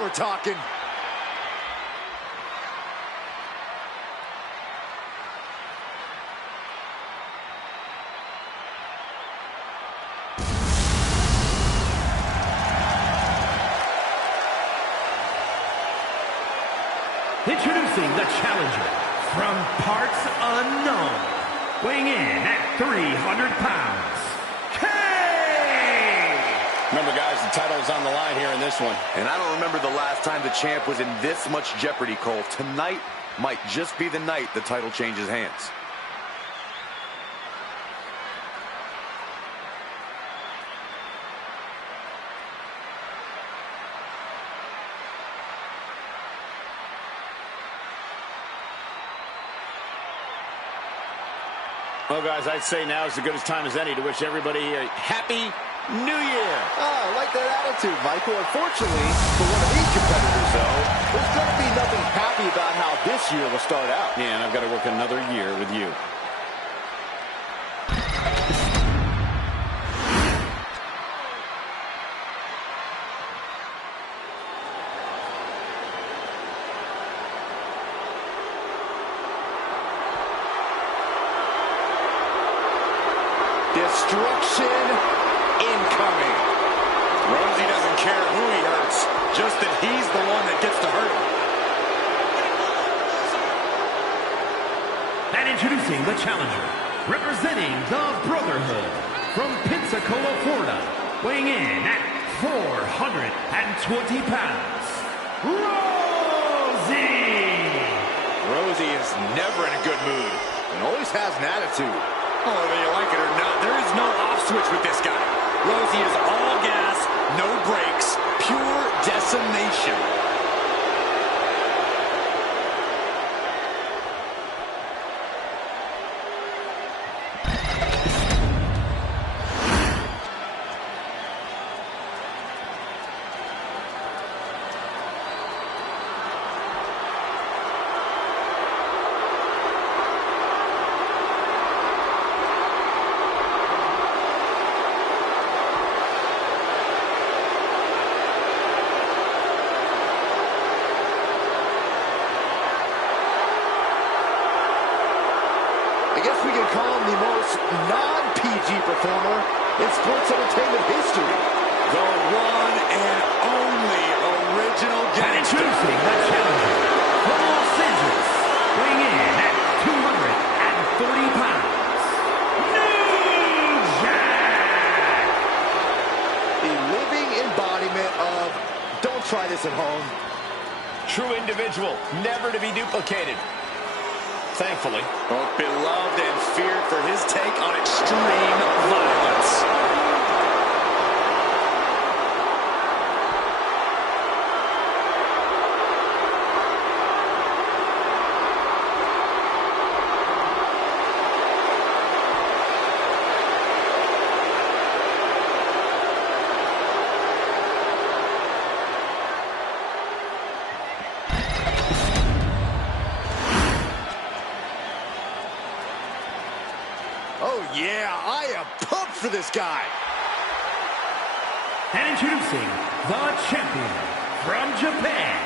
we're talking. Introducing the challenger from parts unknown, weighing in at 300 pounds, Remember, guys, the title is on the line here in this one. And I don't remember the last time the champ was in this much jeopardy, Cole. Tonight might just be the night the title changes hands. Well, guys, I'd say now is as good a time as any to wish everybody a happy New Year. Oh, I like that attitude, Michael. Unfortunately, for one of these competitors, though, there's going to be nothing happy about how this year will start out. Yeah, and I've got to work another year with you. Destruction incoming. Rosie doesn't care who he hurts, just that he's the one that gets to hurt him. And introducing the challenger, representing the Brotherhood from Pensacola, Florida, weighing in at 420 pounds, Rosie! Rosie is never in a good mood. And always has an attitude. Oh, whether you like it or not, there is no off switch with this guy. Rosie is all gas, no brakes, pure decimation. I guess we can call him the most non-PG performer in sports entertainment history. The one and only original And gangster. introducing the challenger from Los Angeles, weighing in at 240 pounds, New Jack! The living embodiment of don't try this at home. True individual, never to be duplicated. Thankfully. Both beloved and feared for his take on extreme violence. Oh, yeah, I am pumped for this guy. And introducing the champion from Japan,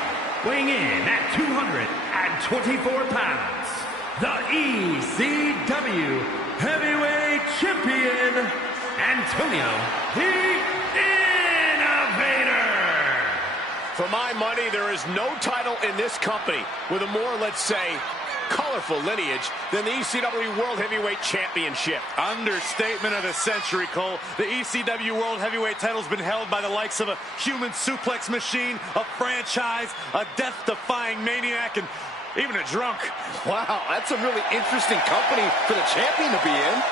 weighing in at 224 pounds, the ECW Heavyweight Champion, Antonio the Innovator. For my money, there is no title in this company with a more, let's say, colorful lineage than the ECW World Heavyweight Championship. Understatement of the century, Cole. The ECW World Heavyweight title's been held by the likes of a human suplex machine, a franchise, a death-defying maniac, and even a drunk. Wow, that's a really interesting company for the champion to be in.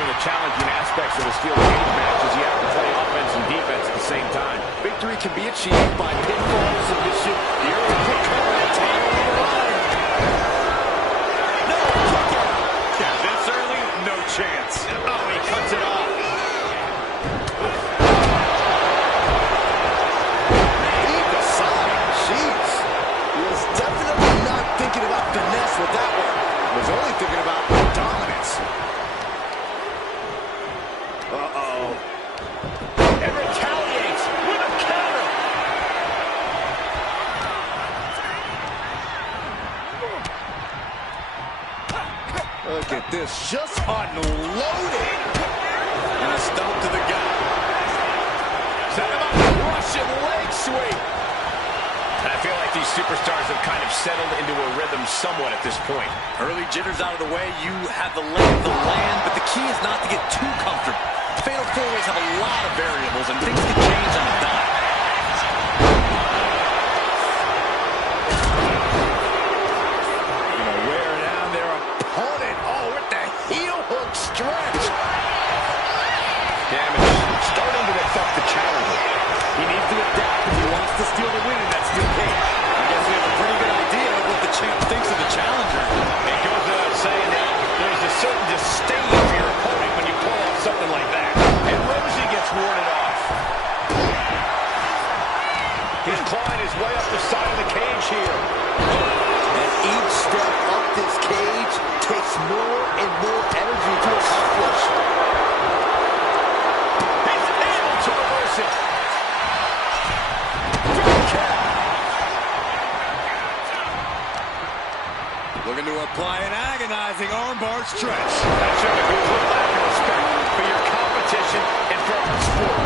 one of the challenging aspects of a steel cage match is you have to play offense and defense at the same time. Victory can be achieved by pinfall, submission, the early kick cover, and tail on the line. No, kick out. Yeah, this early, no chance. Oh, he cuts it off. Deep aside. Jeez. He was definitely not thinking about finesse with that one. He was only thinking about dominance. Uh-oh. And retaliates with a counter. Look at this, just unloading. And a stomp to the gut. Set him up, Russian leg sweep. And I feel like these superstars have kind of settled into a rhythm somewhat at this point. Early jitters out of the way, you have the lay of the land, but the key is not to get too comfortable. Fatal four-ways have a lot of variables, and things can change on a dime. Gonna wear down their opponent. Oh, with the heel hook stretch. Damage starting to affect the challenger. He needs to adapt if he wants to steal the win in that steel cage. I guess we have a pretty good idea of what the champ thinks of the challenger. It goes without saying that there's a certain disdain for your opponent when you pull off something like that. And Rosie gets warded off. He's clawing his way up the side of the cage here. And each step up this cage takes more and more energy to accomplish. He's able to reverse it. Looking to apply an agonizing armbar stretch. That should be a little lack of respect for your competition and for our sport.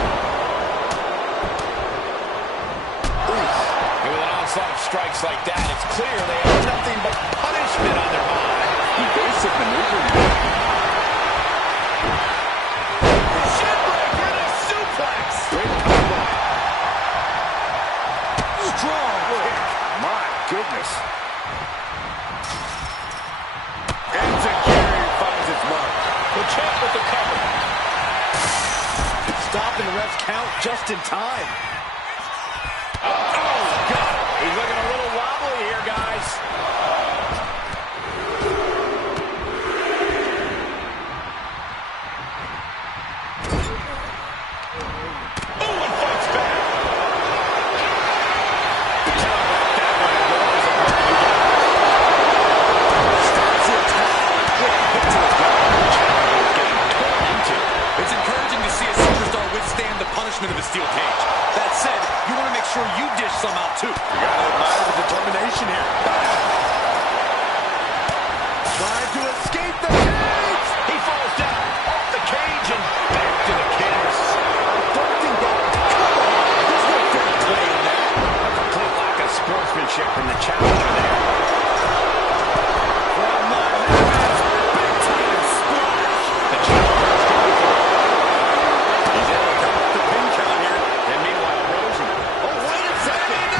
And with an onslaught of strikes like that, it's clear they have nothing but punishment on their mind. Evasive maneuvering. Shipbreaker and a suplex. Great combo. Strong kick. My goodness. Enziguri finds its mark. The champ with the cover. Stopping the ref's count just in time. Oh, God. He's looking a little wobbly here, guys. Oh, and fights back. Talk about that one. Roars apart again. Stops the attack. Quick hit to the gut. Challenger is getting torn into. It's encouraging to see a superstar withstand the punishment of a steel cage. That said, you want to make sure you dish some out too. You gotta admire the determination here. Trying to escape the cage. He falls down off the cage and back to the canvas. I don't think that. Come on. There's no fair play in that. A complete lack of sportsmanship from the challenger there. From the heavens. Big time splash. The challenger is going for it. He's able to come up the pin count here. And meanwhile, Rosie. Oh, wait a second.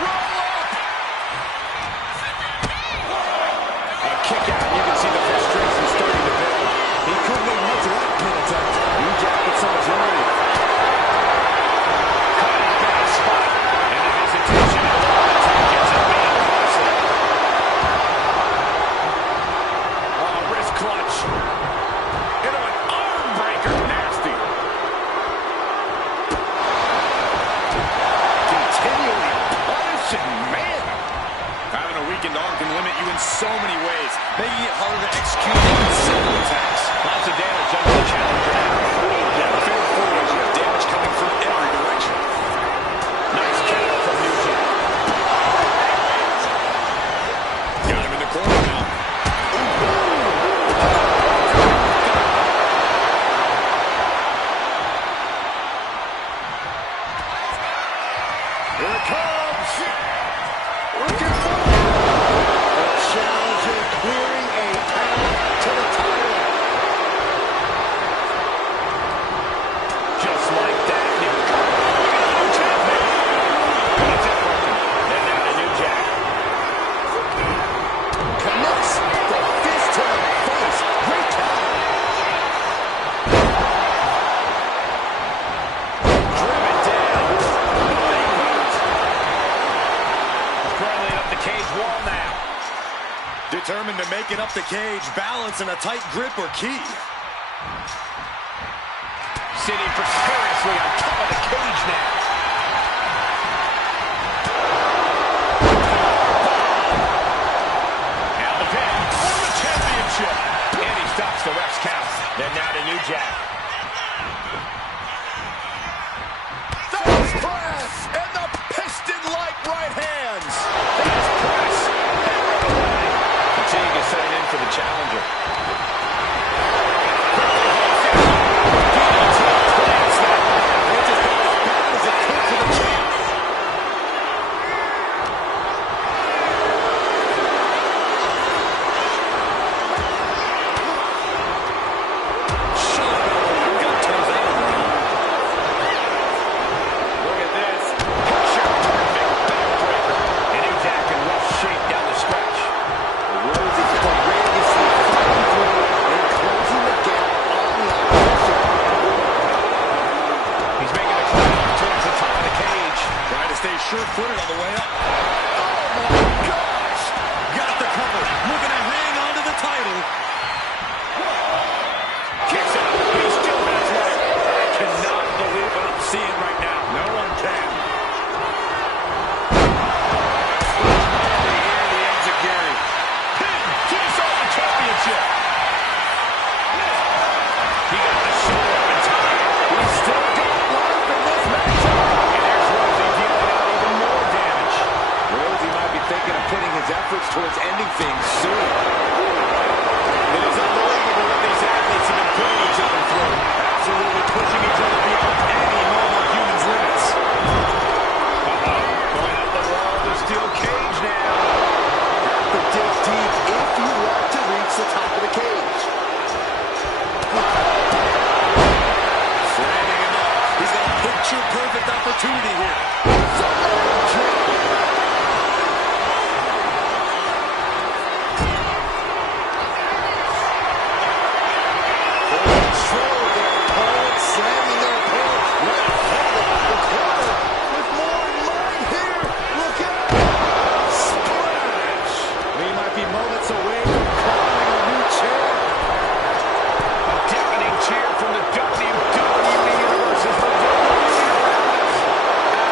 Roll up. A kick out. You can see the frustration starting to build. He couldn't make much of that pin attempt. New Jack with some agility. Caught in a bad spot. And the hesitation and the attack gets it being costly. Oh, wrist clutch. Into an arm breaker. Nasty. Continually punishing, man. Having a weakened arm can limit you in so many ways, making it harder to execute even simple attacks. Lots of damage under the challenger now. Yeah, the fatal four ways, you have damage coming from every direction. Nice counter from New Jack. Got him in the corner now. Here it comes. Looking for the challenger clearing a path to up the cage wall now. Determined to make it up the cage, balance and a tight grip are key. Sitting precariously on top of the cage now. Now the pin for the championship. And he stops the ref's count. Then now to New Jack. Face press and the piston-like right hands. That's press. Continue to sign in for the challenger. Sure-footed on the way up. Oh, my gosh! Got the cover. Looking to hang on to the title. Kicks out. He still has life. I cannot believe what I'm seeing right now. No one can. The ends of Gary. Pin. Keeps on the championship. He got the shoulder up in time. He's still got life in this matchup. And there's Rosie dealing out even more damage. Rosie might be thinking of putting his efforts towards ending things soon. It is unbelievable what these athletes have been putting each other through. Absolutely pushing each other beyond any normal human's limits. Going up the wall of the steel cage now. Have to dig deep if you want to reach the top of the cage. Slamming him up. He's got a picture-perfect opportunity here. Slamming their opponent right forward the corner. With more in mind here. Look out. Splash. We might be moments away from calling a new chair. A deafening cheer from the WWE Universe as the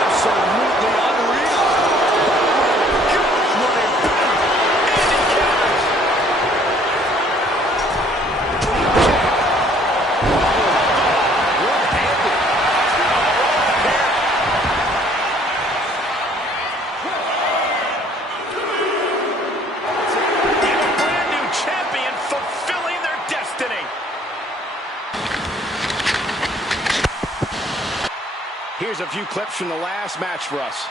Absolutely unreal. Oh my gosh, what impact. And he counters. Here's a few clips from the last match for us.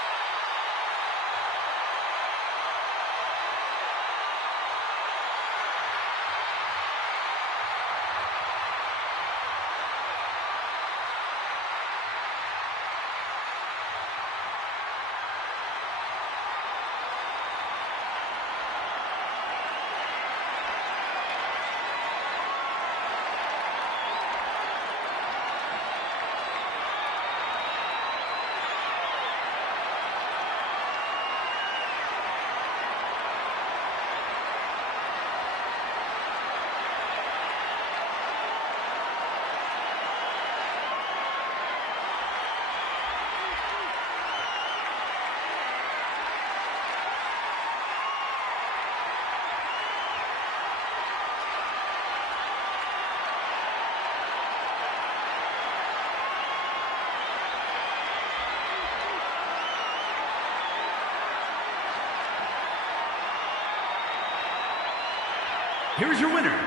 Here's your winner,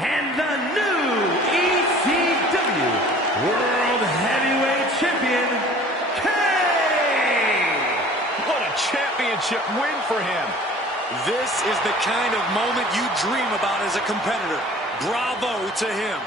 and the new ECW World Heavyweight Champion, Kane! What a championship win for him. This is the kind of moment you dream about as a competitor. Bravo to him.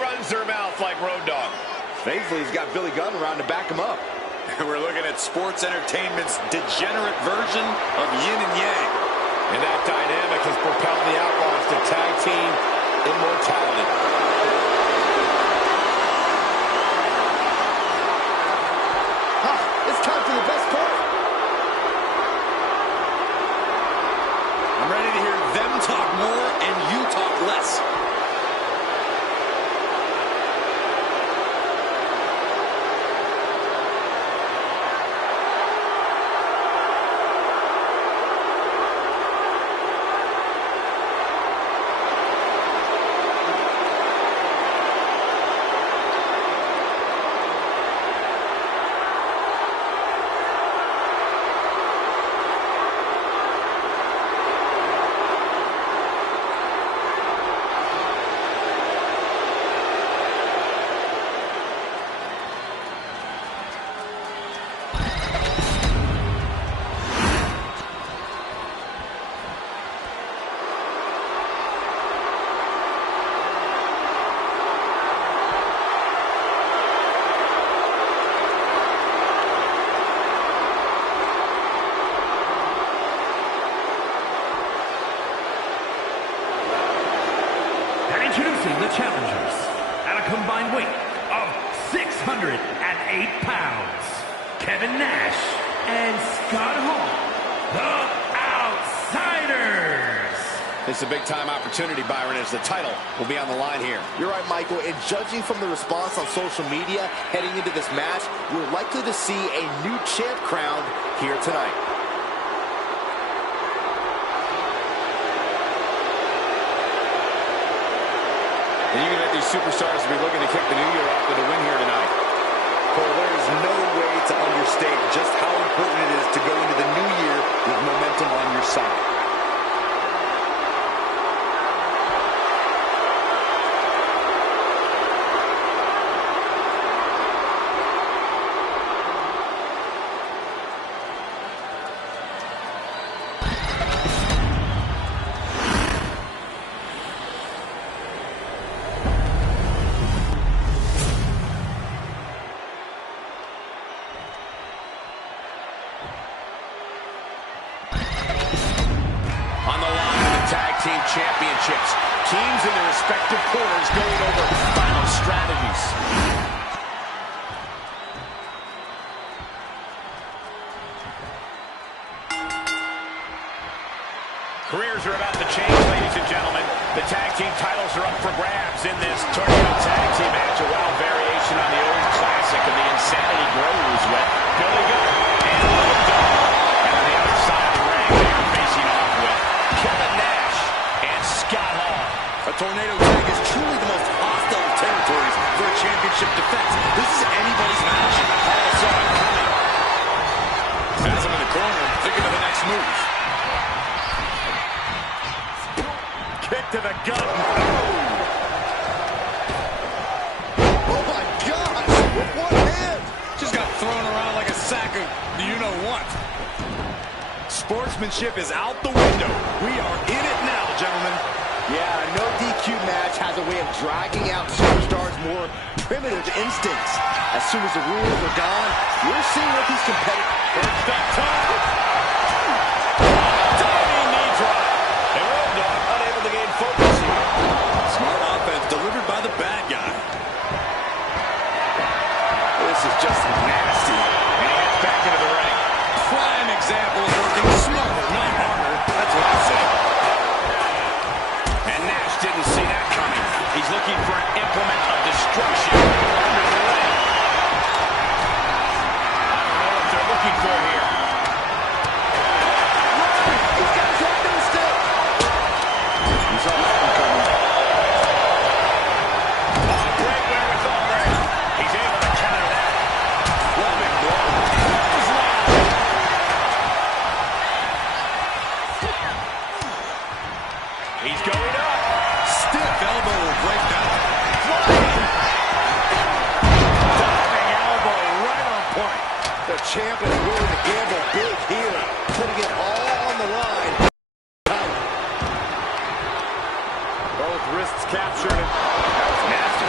runs their mouth like Road Dogg. Thankfully, he's got Billy Gunn around to back him up. We're looking at sports entertainment's degenerate version of yin and yang. And that dynamic has propelled the Outlaws to tag team immortality. It's time for the best part. I'm ready to hear them talk more and you talk less. Introducing the challengers at a combined weight of 608 pounds, Kevin Nash and Scott Hall, the Outsiders. It's a big-time opportunity, Byron, as the title will be on the line here. You're right, Michael, and judging from the response on social media heading into this match, we're likely to see a new champ crowned here tonight. And you can bet these superstars will be looking to kick the new year off with a win here tonight. Cole, there is no way to understate just how important it is to go into the new year with momentum on your side. Team championships. Teams in their respective corners going over final strategies. Careers are about to change, ladies and gentlemen. The tag team titles are up for grabs in this Tornado Tag Team match. A wild variation on the old classic of the Insanity Grows with Billy Gunn and Road Dogg. And on the other side of the ring, they are facing off with Kevin Nash and Scott Hall. A tornado tag is truly the most hostile territories for a championship defense. This is anybody's match. Hall saw it coming. Has him in the corner, thinking of the next move. Kick to the gut. Oh my gosh! With one hand! Just got thrown around like a sack of you-know-what. Sportsmanship is out the window. We are in it now, gentlemen. Yeah, no DQ match has a way of dragging out superstars' more primitive instincts. As soon as the rules are gone, we're seeing what these competitors... First up top. Diving knee drop. And Road Dogg unable to gain focus here. Smart offense delivered by the bad guy. This is just nasty. And he heads back into the ring. Prime example of working smarter, not harder. That's what I say. And Nash didn't see that coming. He's looking for an implement of destruction under the ring. I don't know what they're looking for here. He's got his head to the stick. He's all that one coming. Oh, great wherewithal there. He's able to counter that. Loving blow. He's going up. Stiff elbow will break down. Diving elbow right on point. The champ is willing to gamble big here, putting it all on the line. Both wrists captured. That was nasty.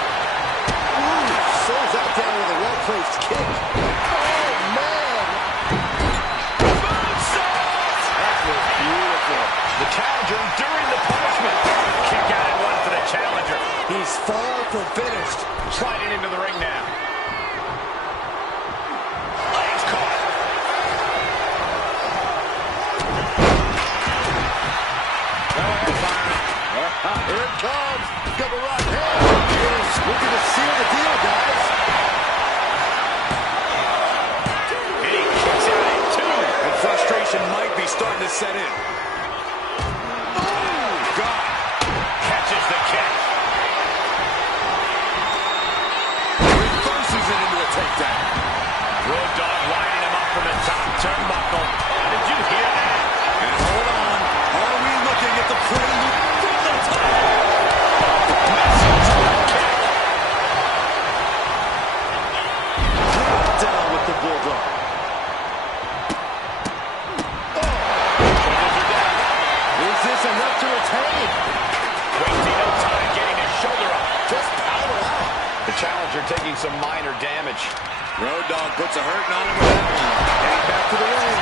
center of the ring now. Legs caught. Here it comes. Double right hand. He's looking to seal the deal, guys. And he kicks out at 2. And frustration might be starting to set in. Oh, God. Catches the kick. Reverses it into a takedown. Road Dogg lining him up from the top turnbuckle. Oh, did you hear that? And hold on. Are we looking at the prelude from the top? Down with the bulldog. Is this enough to retain? Wasting no time getting his shoulder up. Just power out. The challenger taking some minor damage. Road Dogg puts a hurting on him with that one. Heading back to the ring.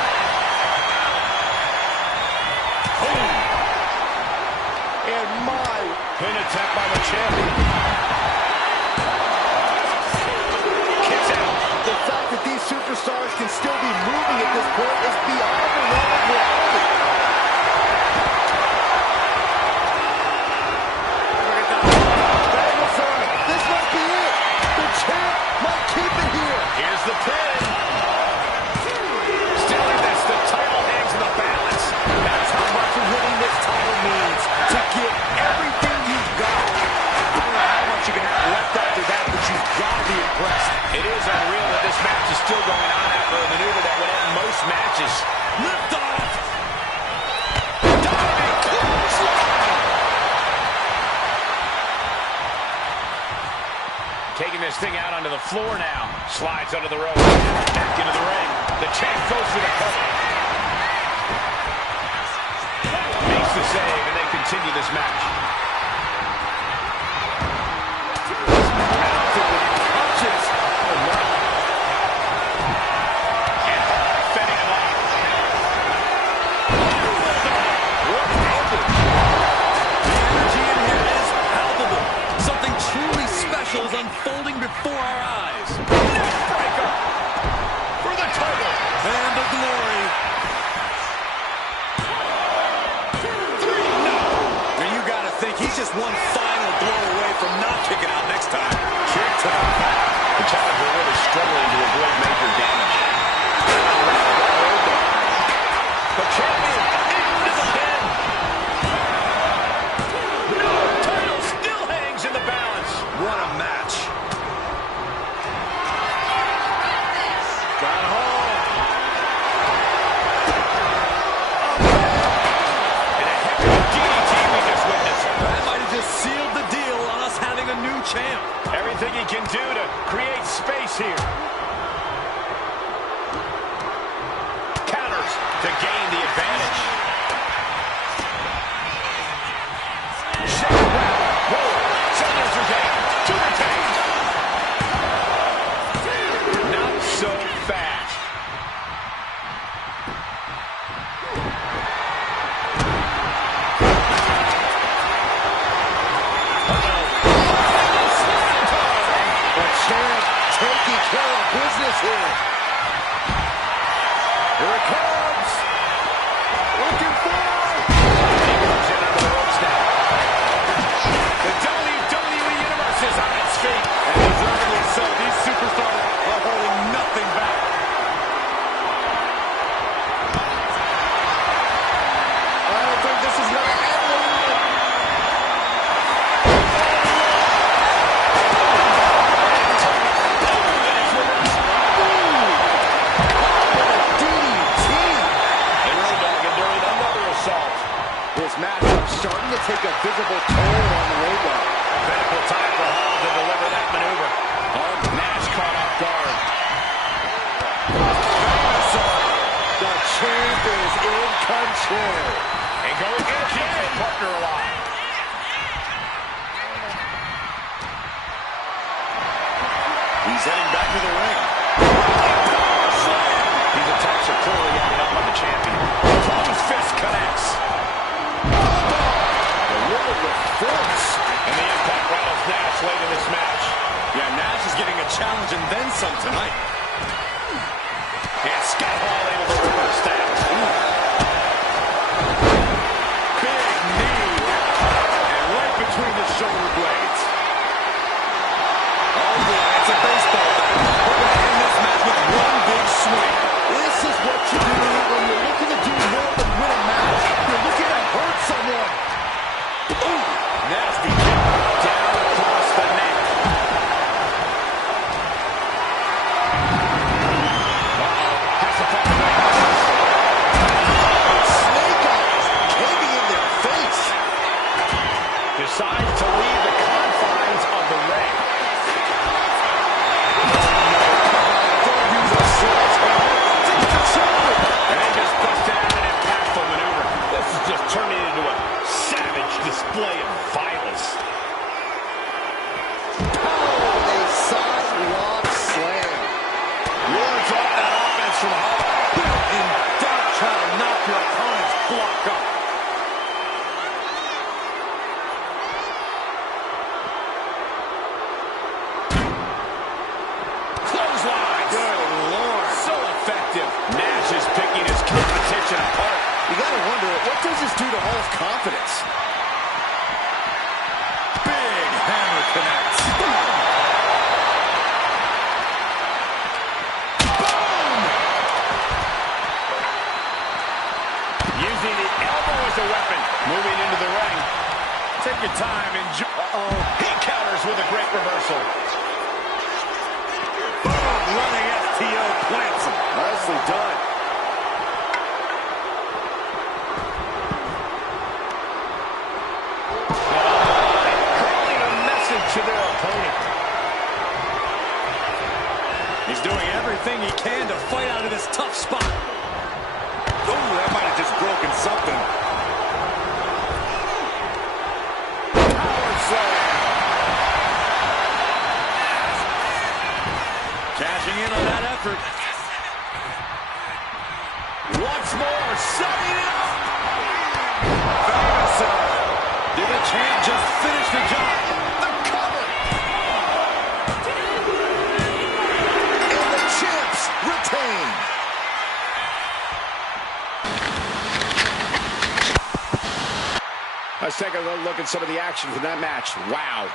Boom! And my Pin attempt by the champion. Kicks out. The fact that these superstars can still be moving at this point is beyond the realm of reality. This must be it. The champ might keep it here. Here's the pin. Still in this. The title hangs in the balance. That's how much winning this title means. To give everything you've got. I don't know how much you can have left after that, but you've got to be impressed. It is unreal that this match is still going on after a maneuver that would end most matches. Lift off. Diving clothesline. Taking this thing out onto the floor now. Slides under the rope. Back into the ring. The champ goes for the cover. Makes the save, and they continue this match. Mounted with punches. Oh, no. And fending him off. What-handed. The energy in here is palpable. Something truly special is unfolding before our eyes. Neckbreaker for the title. And the glory. And you gotta think he's just one final blow away from not kicking out next time. Kick to the back. The challenger really struggling to avoid major damage. The champion into the pin. No, title still hangs in the balance. What a match. Got home. And a heck of a DDT we just witnessed. That might have just sealed the deal on us having a new champ. Everything he can do to create space here. Counters to gain the advantage. Second round. Roll. Shoulders are down. To retain. Not so fast. The champ taking care of business here. Here it comes. Looking for. He comes in under the ropes now. The WWE Universe is on its feet. And deservedly so. These superstars are holding nothing back. I don't think this is going to end well. And Road Dogg enduring another assault. This matchup starting to take a visible toll on the Road Dogg. Critical time for Hall to deliver that maneuver. Nash caught off guard. The champ is in control. And going to keep his partner alive. He's heading back to the ring. These attacks are clearly adding up on the champion. Closed fist connects. The will of the force. And the impact rattles Nash late in this match. Yeah, Nash is getting challenge and then some tonight. And Scott Hall able to reverse that. Big knee. And right between the shoulder blades. Oh boy, it's a baseball bat. We're going to end this match with one big swing. This is what you do when you're looking to do more than win a match. You're looking to hurt someone. Ooh, nasty kick down across the neck. Has to fall away. Snake eyes caving in their face. Decides to leave the confines of the ring. And just busted out an impactful maneuver. This is just turning into a savage display of violence. Oh, a sidewalk slam. Wards off that offense from Hall. In doubt, try to knock your opponent's block up. Clothesline. Good Lord. So effective. Nash is picking his competition apart. You gotta wonder, what does this do to Hall's confidence? Big hammer connects. Using the elbow as a weapon. Moving into the ring. Take your time, enjoy. He counters with a great reversal. Boom, running STO plants him. Nicely done. Calling a message to their opponent. He's doing everything he can to fight out of this tough spot. Oh, that might have just broken something. Power slam. Cashing in on that effort. Once more, setting it up. Famous. Did the champ just finish the job? The cover. And the champs retain. Let's take a look at some of the action from that match. Wow.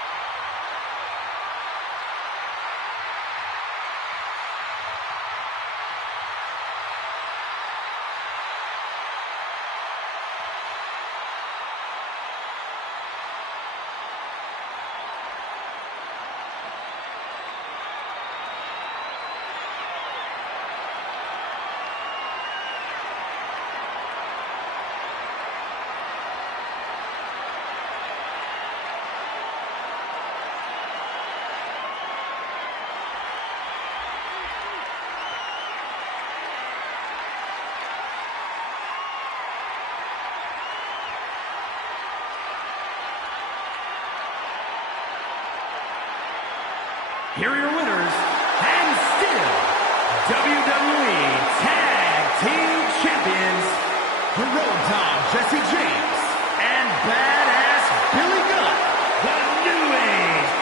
Here are your winners, and still WWE Tag Team Champions, the Road Dogg Jesse James and Badass Billy Gunn, the New Age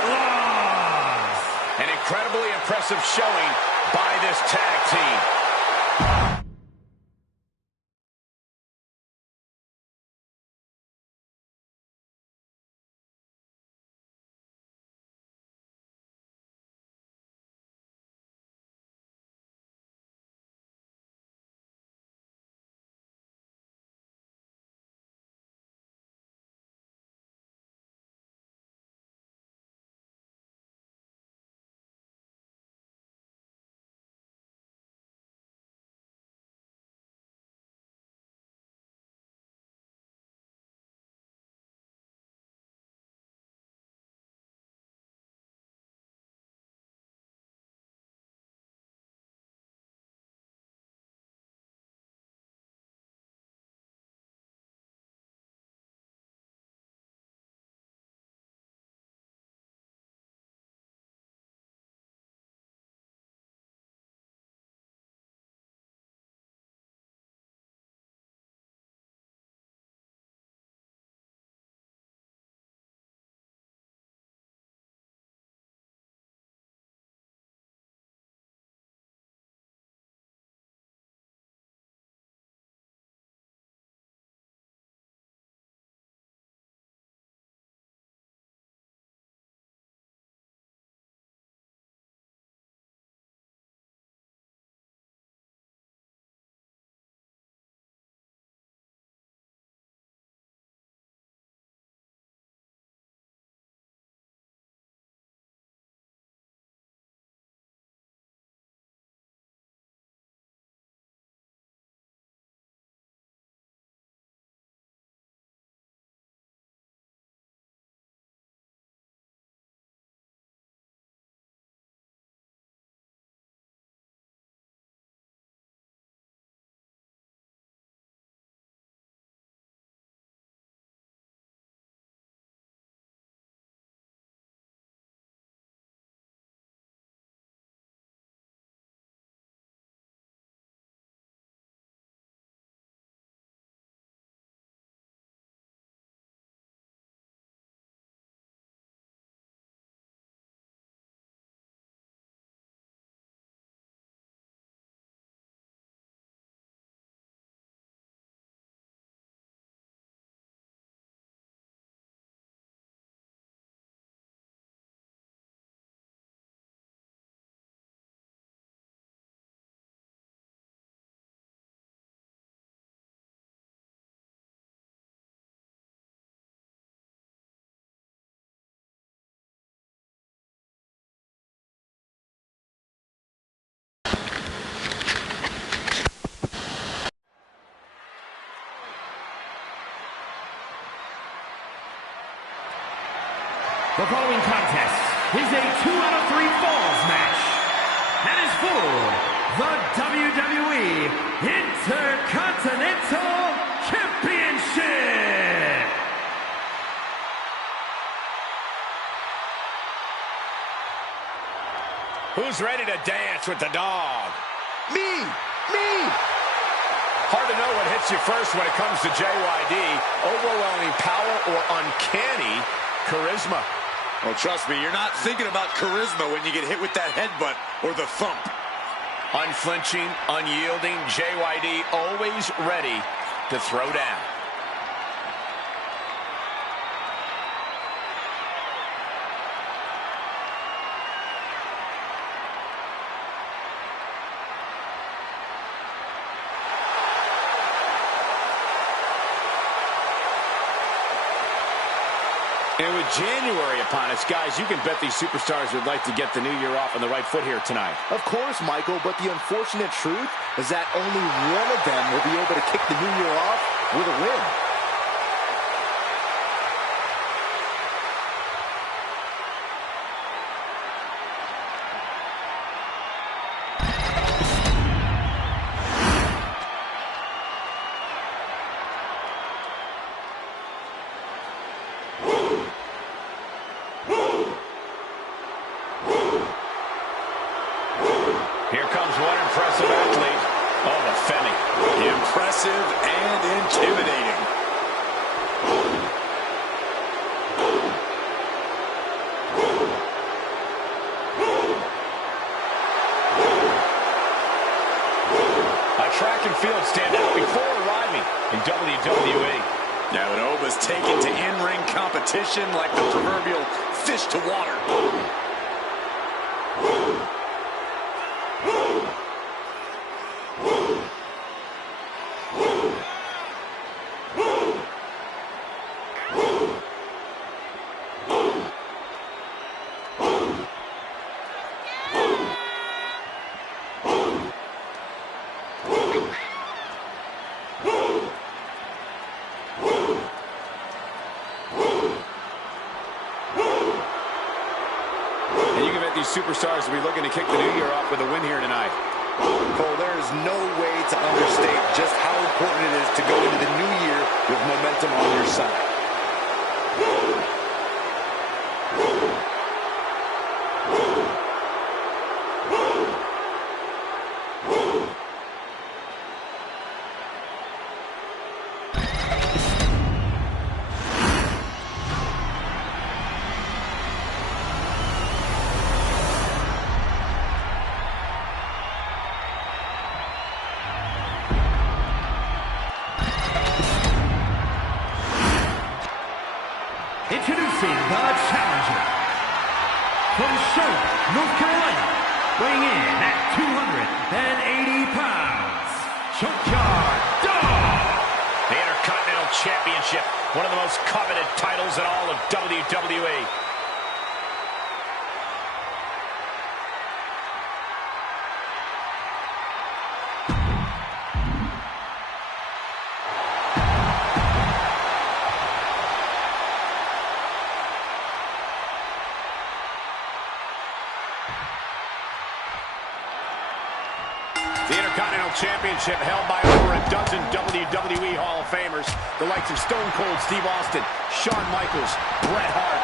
Outlaws. An incredibly impressive showing by this tag team. The following contest is a 2 out of 3 falls match and is for the WWE Intercontinental Championship. Who's ready to dance with the dog? Me! Hard to know what hits you first when it comes to JYD. Overwhelming power or uncanny charisma. Well, trust me, you're not thinking about charisma when you get hit with that headbutt or the thump. Unflinching, unyielding, JYD always ready to throw down. And with January upon us, guys, you can bet these superstars would like to get the new year off on the right foot here tonight. Of course, Michael, but the unfortunate truth is that only one of them will be able to kick the new year off with a win. Here comes one impressive athlete. Oh, the Femi. Impressive and intimidating. A track and field standout before arriving in WWE. Now, Oba's taken to in-ring competition like the proverbial fish to water. And you can bet these superstars will be looking to kick the new year off with a win here tonight. Cole, there is no way to understate just how important it is to go into the new year with momentum on your side. Introducing the challenger from Charlotte, North Carolina, weighing in at 280 pounds, Junkyard Dog. The Intercontinental Championship, one of the most coveted titles in all of WWE. The Intercontinental Championship held by over a dozen WWE Hall of Famers, the likes of Stone Cold Steve Austin, Shawn Michaels, Bret Hart.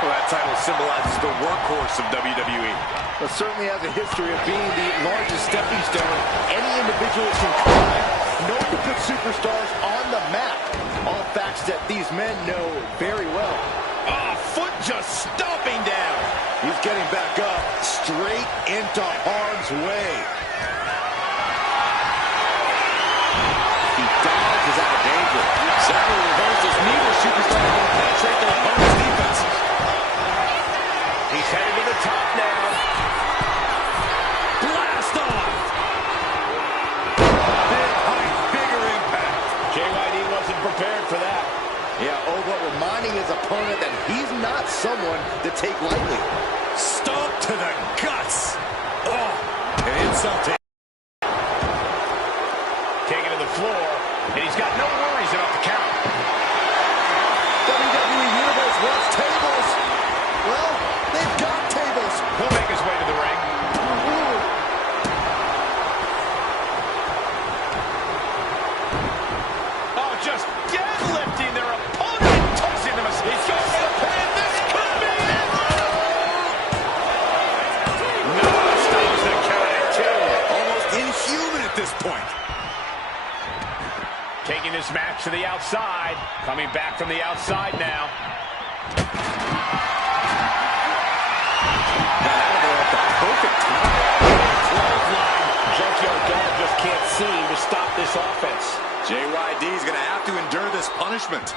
Well, that title symbolizes the workhorse of WWE. But certainly has a history of being the largest stepping stone any individual can climb. Known to put superstars on the map. All facts that these men know very well. Foot just stomping down. He's getting back up, straight into harm's way. He dodges out of danger. Exactly reverses. Neither superstar can penetrate their opponent's defense. He's headed to the top now. Blast off! Big height, bigger impact. JYD wasn't prepared for that. Yeah, Oba reminding his opponent that he's not someone to take lightly. Stomp to the guts. Oh, an insult to Taken to the floor, and he's got no worries about the count. WWE Universe wants tables. this match to the outside. Coming back from the outside now. Got out of there at the perfect time. Clothesline. Junkyard Dog just can't seem to stop this offense. JYD is going to have to endure this punishment.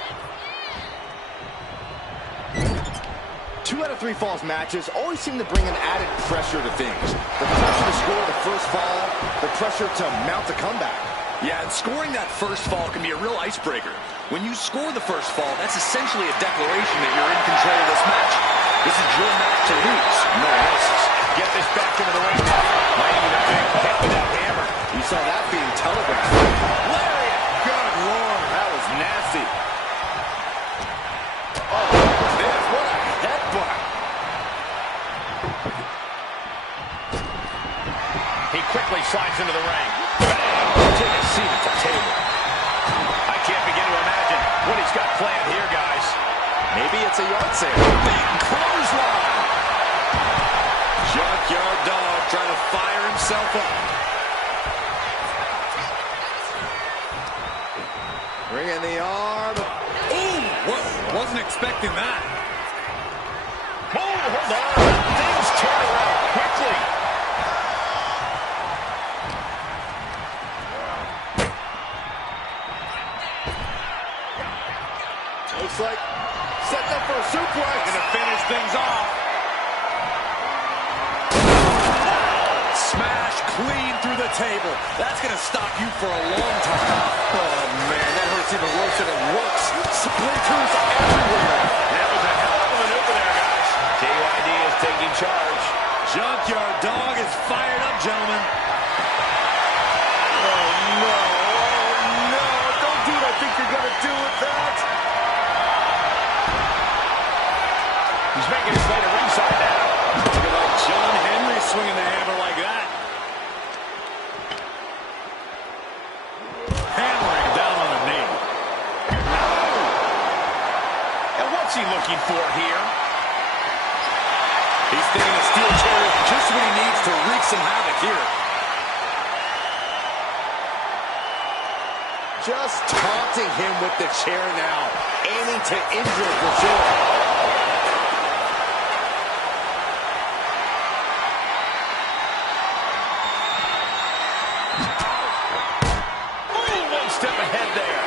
2 out of 3 falls matches always seem to bring an added pressure to things. The pressure to score the first fall, the pressure to mount a comeback. Yeah, and scoring that first fall can be a real icebreaker. When you score the first fall, that's essentially a declaration that you're in control of this match. This is your match to lose, no one else's. Get this back into the ring now. Landing with a big hit with that hammer. You saw that being telegraphed. Lariat. Good Lord. That was nasty. He quickly slides into the ring. Bang! Take a seat at the table. I can't begin to imagine what he's got planned here, guys. Maybe it's a yard sale. Big clothesline. Junkyard Dog trying to fire himself up. Bringing the arm. Ooh, wasn't expecting that. Oh, hold on. Things turn around quickly. Looks like setting up for a suplex. Gonna finish things off. Smash clean through the table. That's going to stop you for a long time. Oh, man, that hurts even worse than it looks. Splinters everywhere. That was a hell of a maneuver there, guys. JYD is taking charge. Junkyard Dog is fired up, gentlemen. Oh, no. Oh, no. Don't do what I think you're going to do with that. He's making his way to ringside now. Look at that John Henry swinging the hammer like that. Hammering down on a knee. And what's he looking for here? He's thinking a steel chair is just what he needs to wreak some havoc here. Just taunting him with the chair now. Aiming to injure for sure. Step ahead there.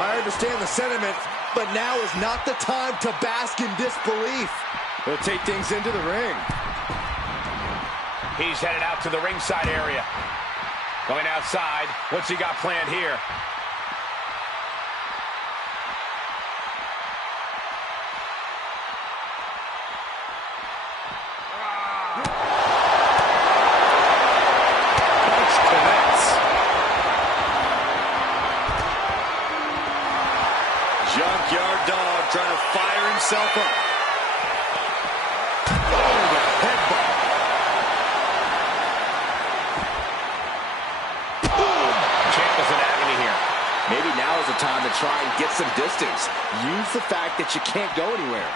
I understand the sentiment, but now is not the time to bask in disbelief. He'll take things into the ring. He's headed out to the ringside area. Going outside. What's he got planned here? Junkyard Dog trying to fire himself up. Oh, the headbutt. Champ is in agony here. Maybe now is the time to try and get some distance. Use the fact that you can't go anywhere.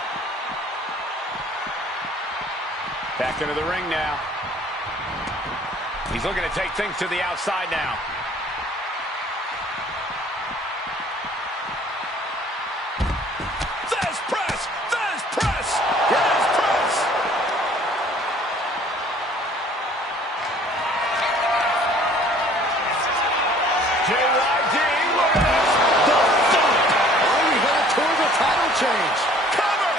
Back into the ring now. He's looking to take things to the outside now. JYD, look at this. The thump. Are we headed towards a title change? Cover.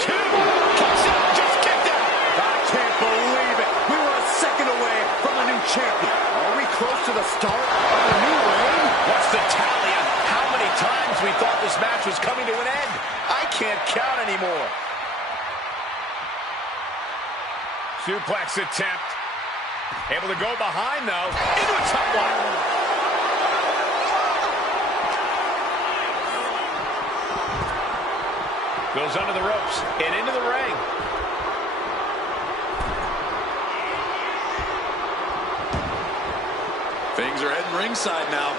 Two. Kicks out. Just kicked out. I can't believe it. We were a second away from a new champion. Are we close to the start of a new reign? What's the tally on how many times we thought this match was coming to an end? I can't count anymore. Suplex attempt. Able to go behind, though. Into a top lock. Goes under the ropes and into the ring. Things are heading ringside now.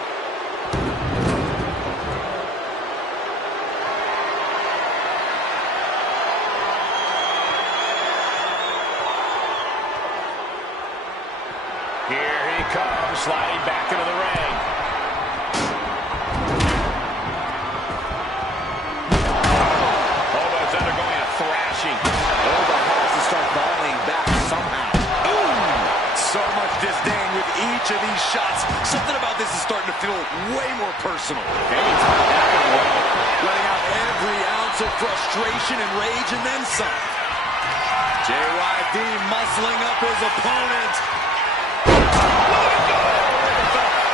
sliding back into the ring. Oh, but it's undergoing a thrashing. Overall has to start volleying back somehow. Ooh! So much disdain with each of these shots. Something about this is starting to feel way more personal. Anytime that one well, letting out every ounce of frustration and rage and then some. JYD muscling up his opponent.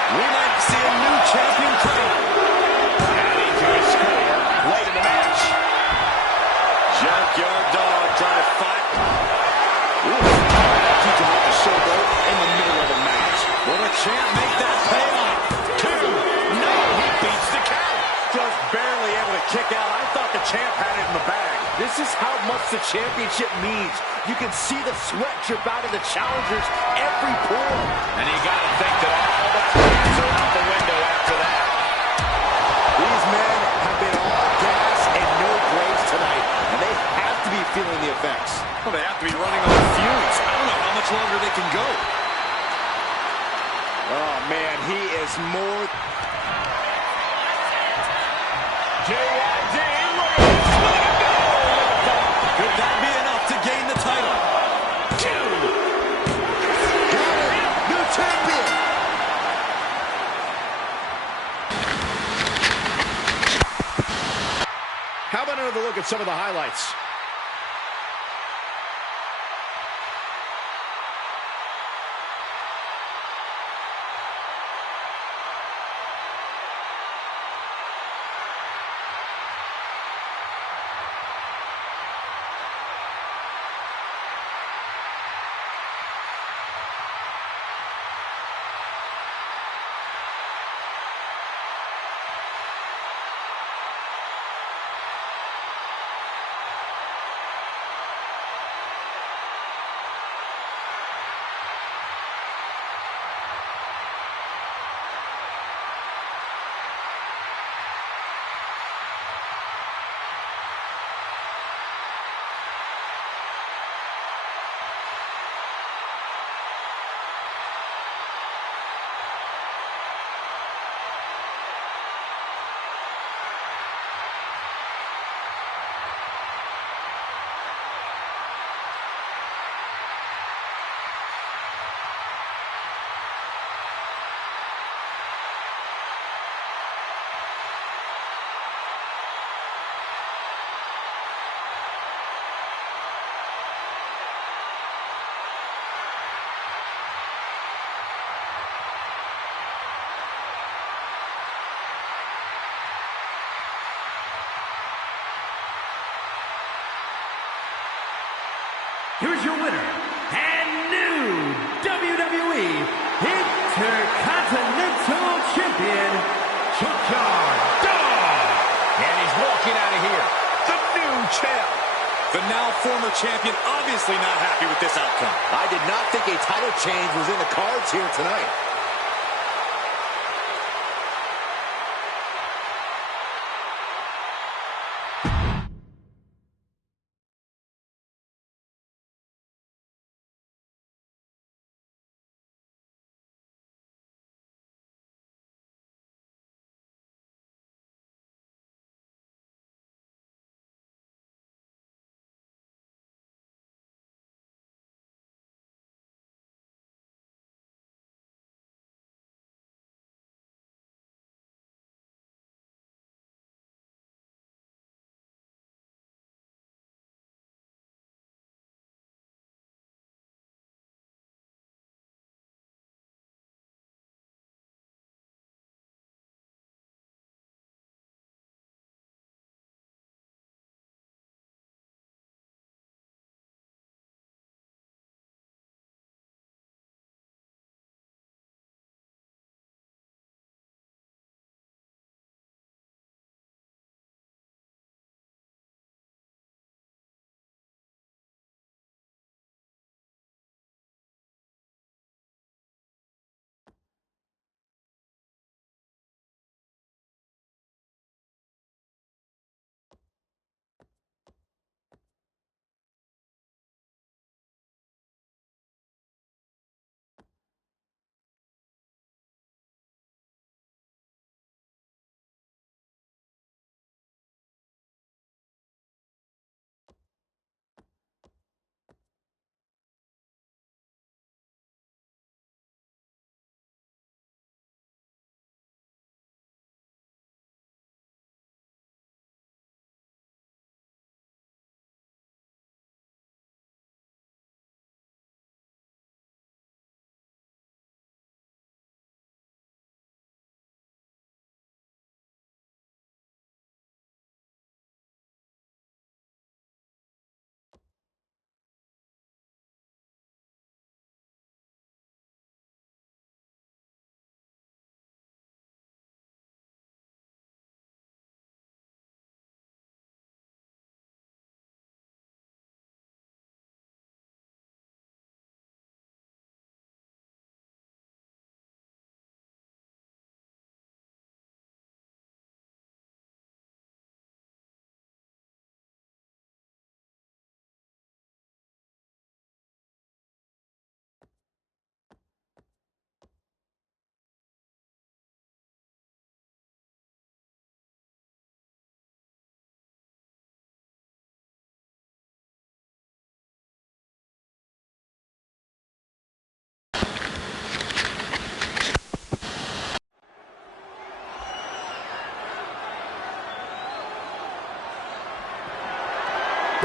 We might see a new champion crowned. Adding to his score late in the match. Junkyard Dog trying to fight. Ooh, keeps him off the shoulder in the middle of a match. Will the champ make that payoff? 2. No, he beats the count. Just barely able to kick out. I thought the champ had it in the bag. This is how much the championship means. You can see the sweat drip out of the challengers every pore. And you got to think that all the plans are out the window after that. These men have been all gas and no brakes tonight, and they have to be feeling the effects. Well, they have to be running on fumes. I don't know how much longer they can go. Oh, man, he is more... JYD, look at this. Let it go. Could that be enough to gain the title? 2. Got it! New champion! How about another look at some of the highlights? Here's your winner and new WWE Intercontinental Champion, Junkyard Dog. And he's walking out of here. The new champ. The now former champion obviously not happy with this outcome. I did not think a title change was in the cards here tonight.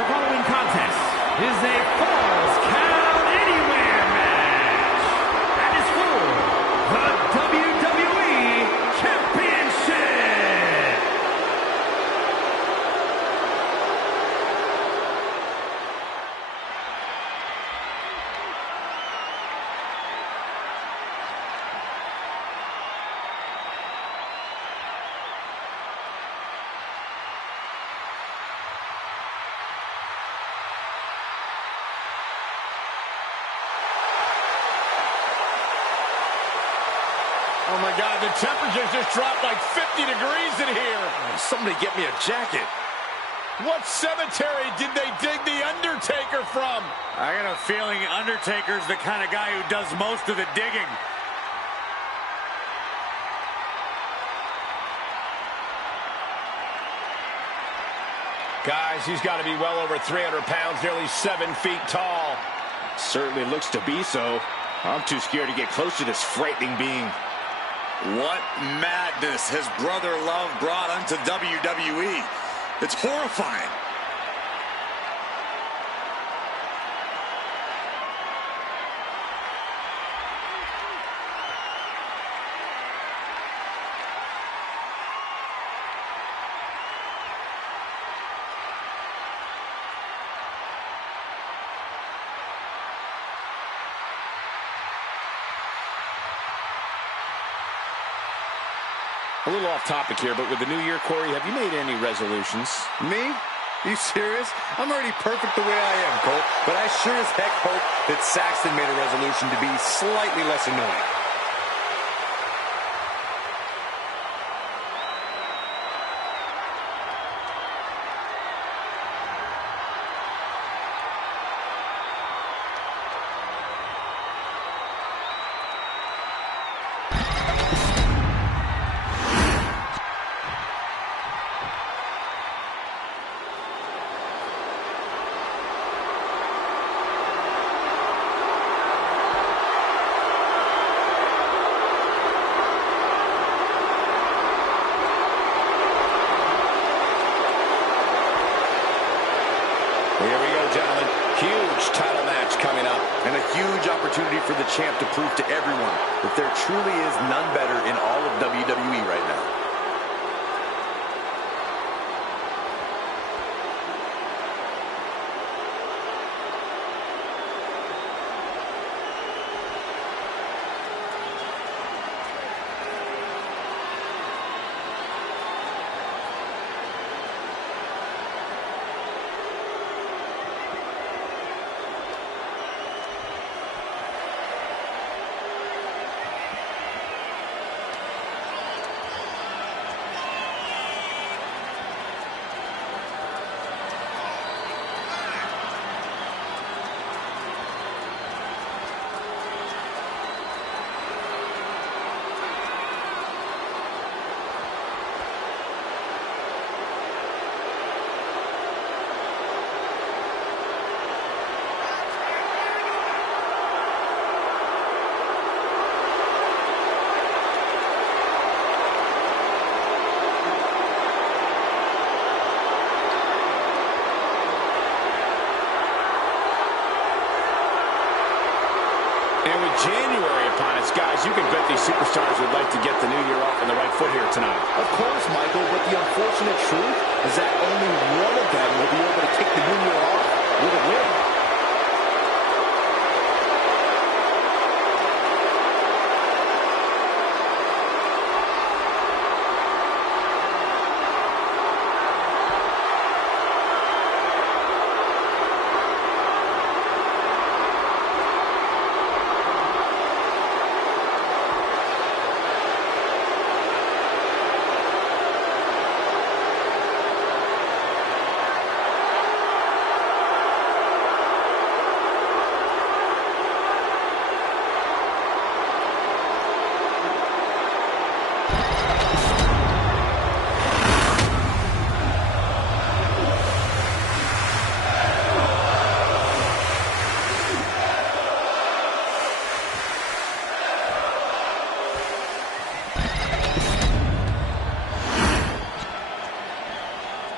The following contest is a Falls Count Anywhere match and is for the WWE Championship. Oh my God, the temperature's just dropped like 50 degrees in here. Somebody get me a jacket. What cemetery did they dig the Undertaker from? I got a feeling Undertaker's the kind of guy who does most of the digging. Guys, he's got to be well over 300 pounds, nearly 7 feet tall. Certainly looks to be so. I'm too scared to get close to this frightening being. What madness has Brother Love brought unto WWE? It's horrifying. A little off topic here, but with the new year, Corey, have you made any resolutions? Me? You serious? I'm already perfect the way I am, Cole. But I sure as heck hope that Saxton made a resolution to be slightly less annoying. Here we go, gentlemen. Huge title match coming up. And a huge opportunity for the champ to prove to everyone that there truly is none better in all of WWE right now. And with January upon us, guys, you can bet these superstars would like to get the new year off on the right foot here tonight. Of course, Michael, but the unfortunate truth is that only one of them will be able to kick the new year off with a win.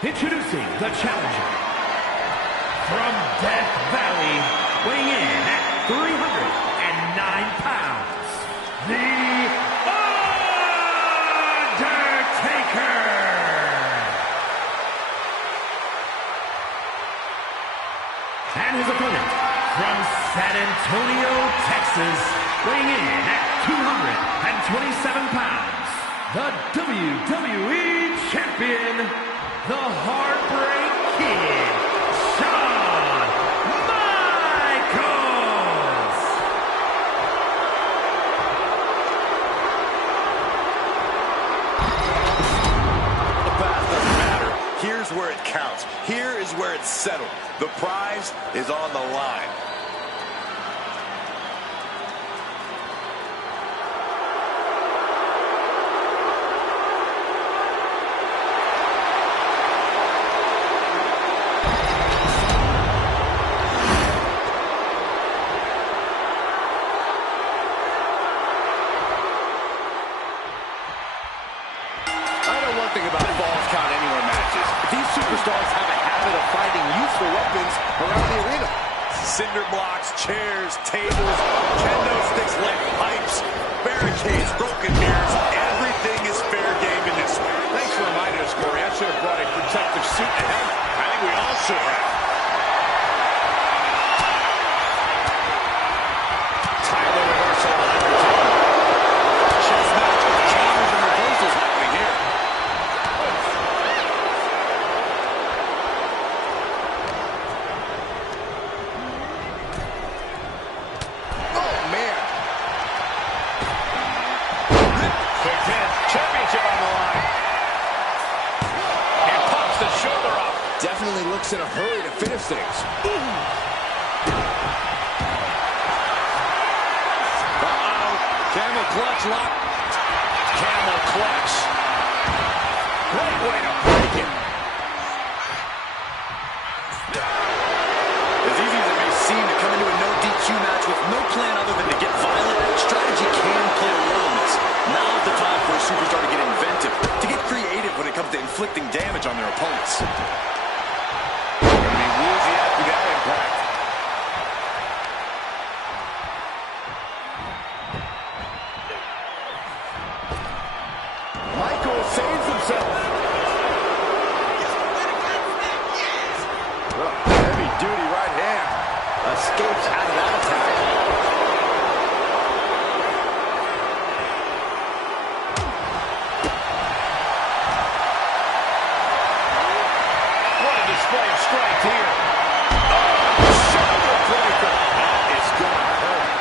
Introducing the challenger from Death Valley, weighing in at 309 pounds, The Undertaker! And his opponent, from San Antonio, Texas, weighing in at 227 pounds, the WWE Champion, the Heartbreak Kid, Shawn Michaels! The past doesn't matter. Here's where it counts. Here is where it's settled. The prize is on the line. About falls count anywhere matches. These superstars have a habit of finding useful weapons around the arena. Cinder blocks, chairs, tables, kendo sticks, lead pipes, barricades, broken mirrors. Everything is fair game in this one. Thanks for reminding us, Corey. I should have brought a protective suit ahead. I think we all should have. Tyler reversal on Undertaker. Chess match with counters and reversals happening here. Definitely looks in a hurry to finish things. Uh-oh. Camel clutch lock. Camel clutch. Great way to break it. As easy as it may seem to come into a no DQ match with no plan other than to get violent, strategy can play a role in this. Now's the time for a superstar to get inventive, to get creative when it comes to inflicting damage on their opponents. Michael saves himself. Heavy duty right hand. Escapes out of that attack. What a display of strength here. Shoulder breaker. That is going to hurt.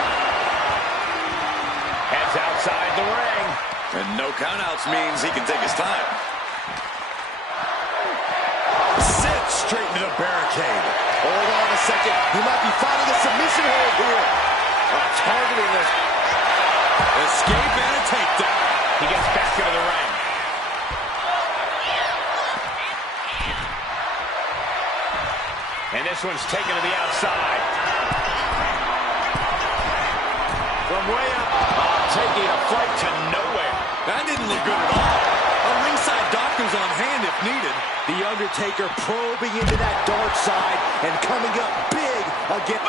Heads outside the ring. And no countouts means he can take his time. Sit straight into the barricade. Hold on a second. He might be finding a submission hold here. Targeting this. Escape and a takedown. He gets back into the ring. And this one's taken to the outside. From way up, taking a flight to nowhere. That didn't look good at all. A ringside doctor's on hand if needed. The Undertaker probing into that dark side and coming up big again.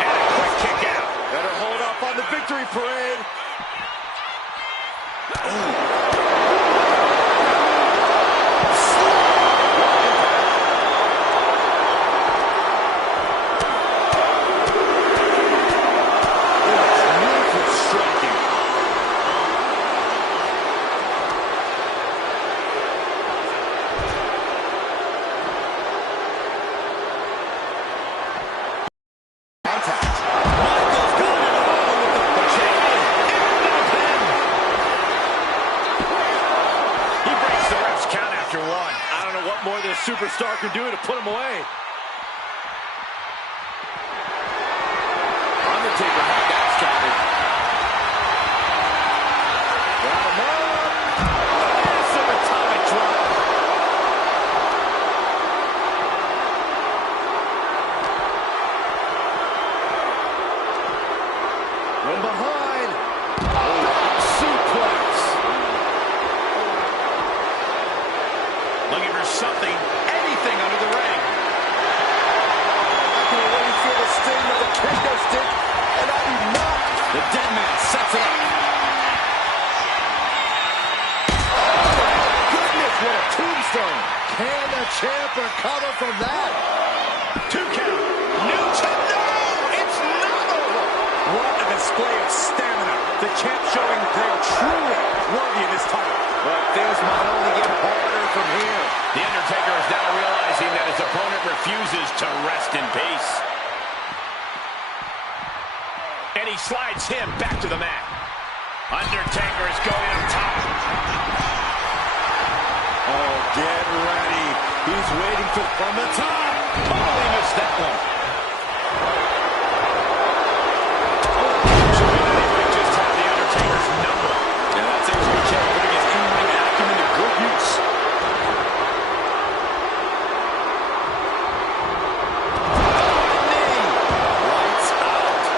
And a quick kick out. Better hold up on the victory parade. More this superstar can do to put him away. Undertaker had that scouted. Got him up. Massive atomic drop. From behind. Suplex. Looking for something tombstone. Can the champ recover from that? 2 count. New champ. No! It's not over. What a display of stamina. The champ showing they are truly worthy of this title. But things might only get harder from here. The Undertaker is now realizing that his opponent refuses to rest in peace. And he slides him back to the mat. Undertaker is going up top. Oh, get ready. He's waiting from the top. Totally missed that one. Just had the Undertaker's number. And that's HBK putting his in-ring acumen to good use. Lights out.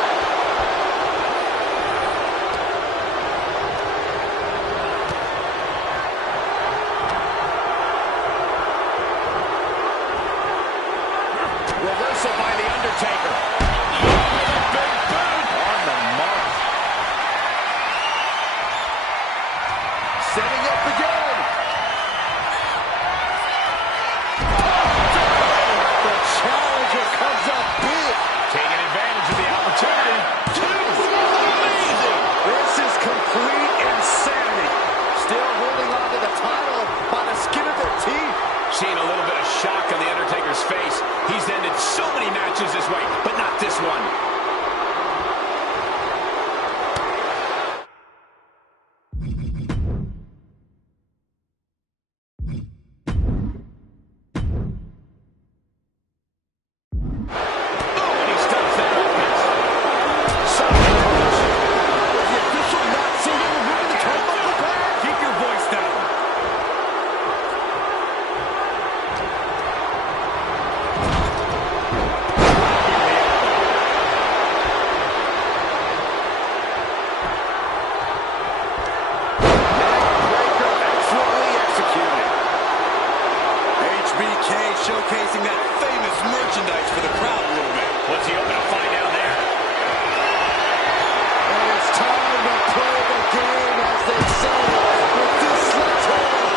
Reversal by the Undertaker. Big boot on the mark. Setting up again. The challenger comes up big. Taking advantage of the opportunity. Amazing. This is complete insanity. Still holding on to the title by the skin of their teeth. Seeing a little bit of shock on the Undertaker's face. He's ended so many matches this way, but not this one. Oh, and he stops that offense. Solid punch. Was the official not seeing him moving the turnbuckle pad? Keep your voice down. Neckbreaker excellently executed. HBK showcasing that famous merchandise for the crowd a little bit. What's he hoping to find out there? And it's time to play the game, as they say, with this sledgehammer.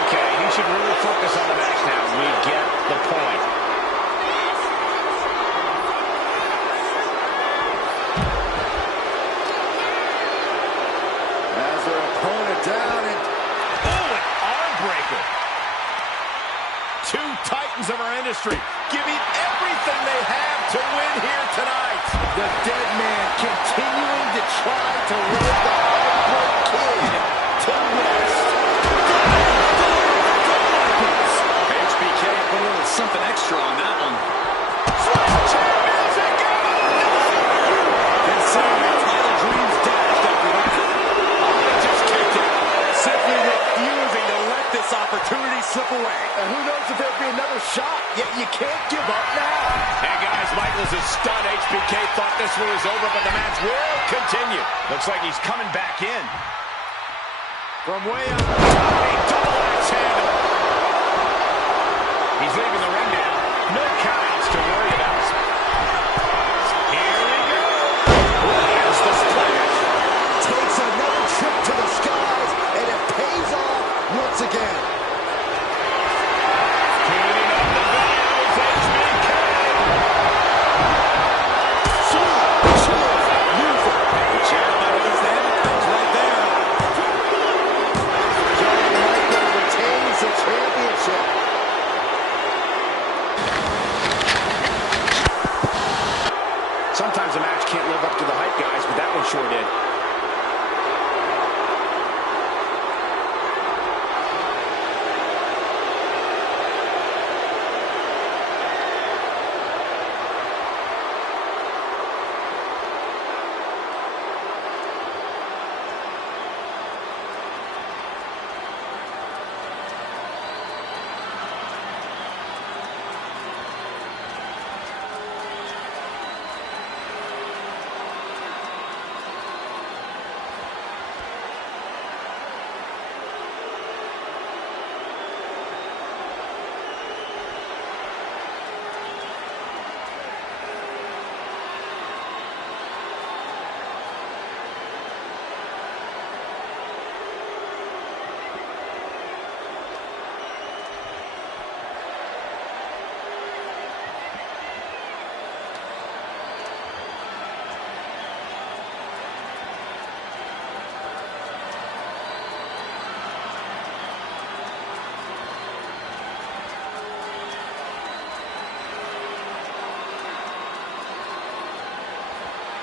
Okay, he should really focus on the match now. We get the point. As their opponent down and Oh, an arm breaker. Two titans of our industry giving everything they have to win here tonight. the dead man continuing to try to lay the Heartbreak Kid to rest. HBK put a little something extra on that one. Considering the title dreams dashed after that. Just kicked it. Simply refusing to let this opportunity slip away. And who knows if there'll be another shot, yet you can't give up now. Hey guys, Michaels is stunned. HBK thought this one was over, but the match will continue. Looks like he's coming back in. From way up top, a double axe handle. He's leaving the ring now. No countouts to worry about. Here we go. Lands the splash. Takes another trip to the skies, and it pays off once again. Cleaning up the valves, HBK. The chair by his head comes right there. John Michaels retains the championship. Sometimes a match can't live up to the hype, guys, but that one sure did.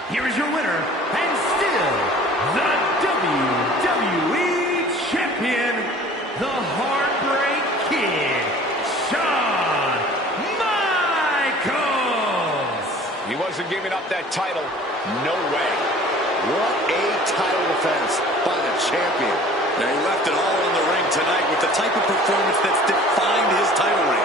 here is your winner, and still the WWE Champion, the Heartbreak Kid, Shawn Michaels. He wasn't giving up that title. No way. What a title defense by the champion. Now he left it all in the ring tonight with the type of performance that's defined his title reign.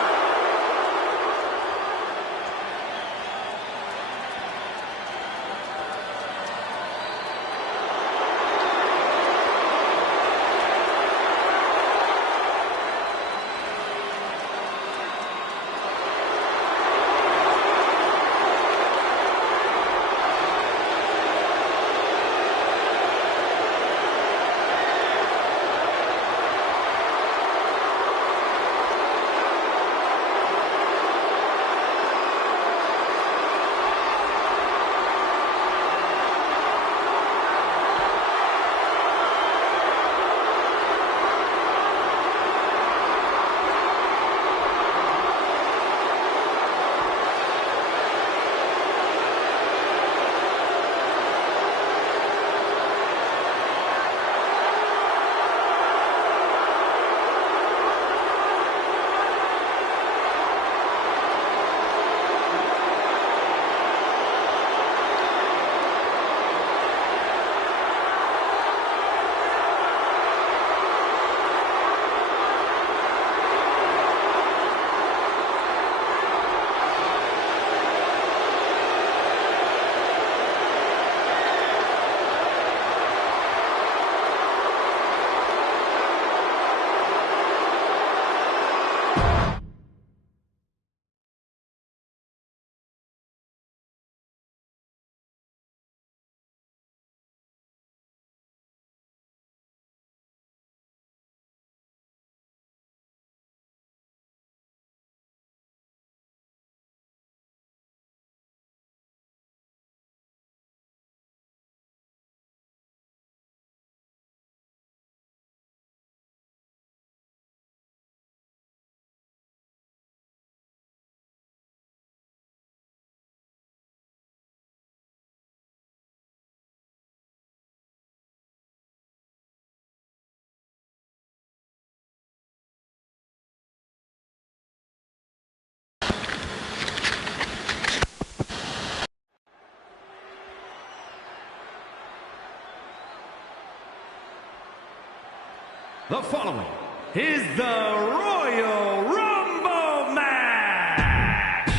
The following is the Royal Rumble match.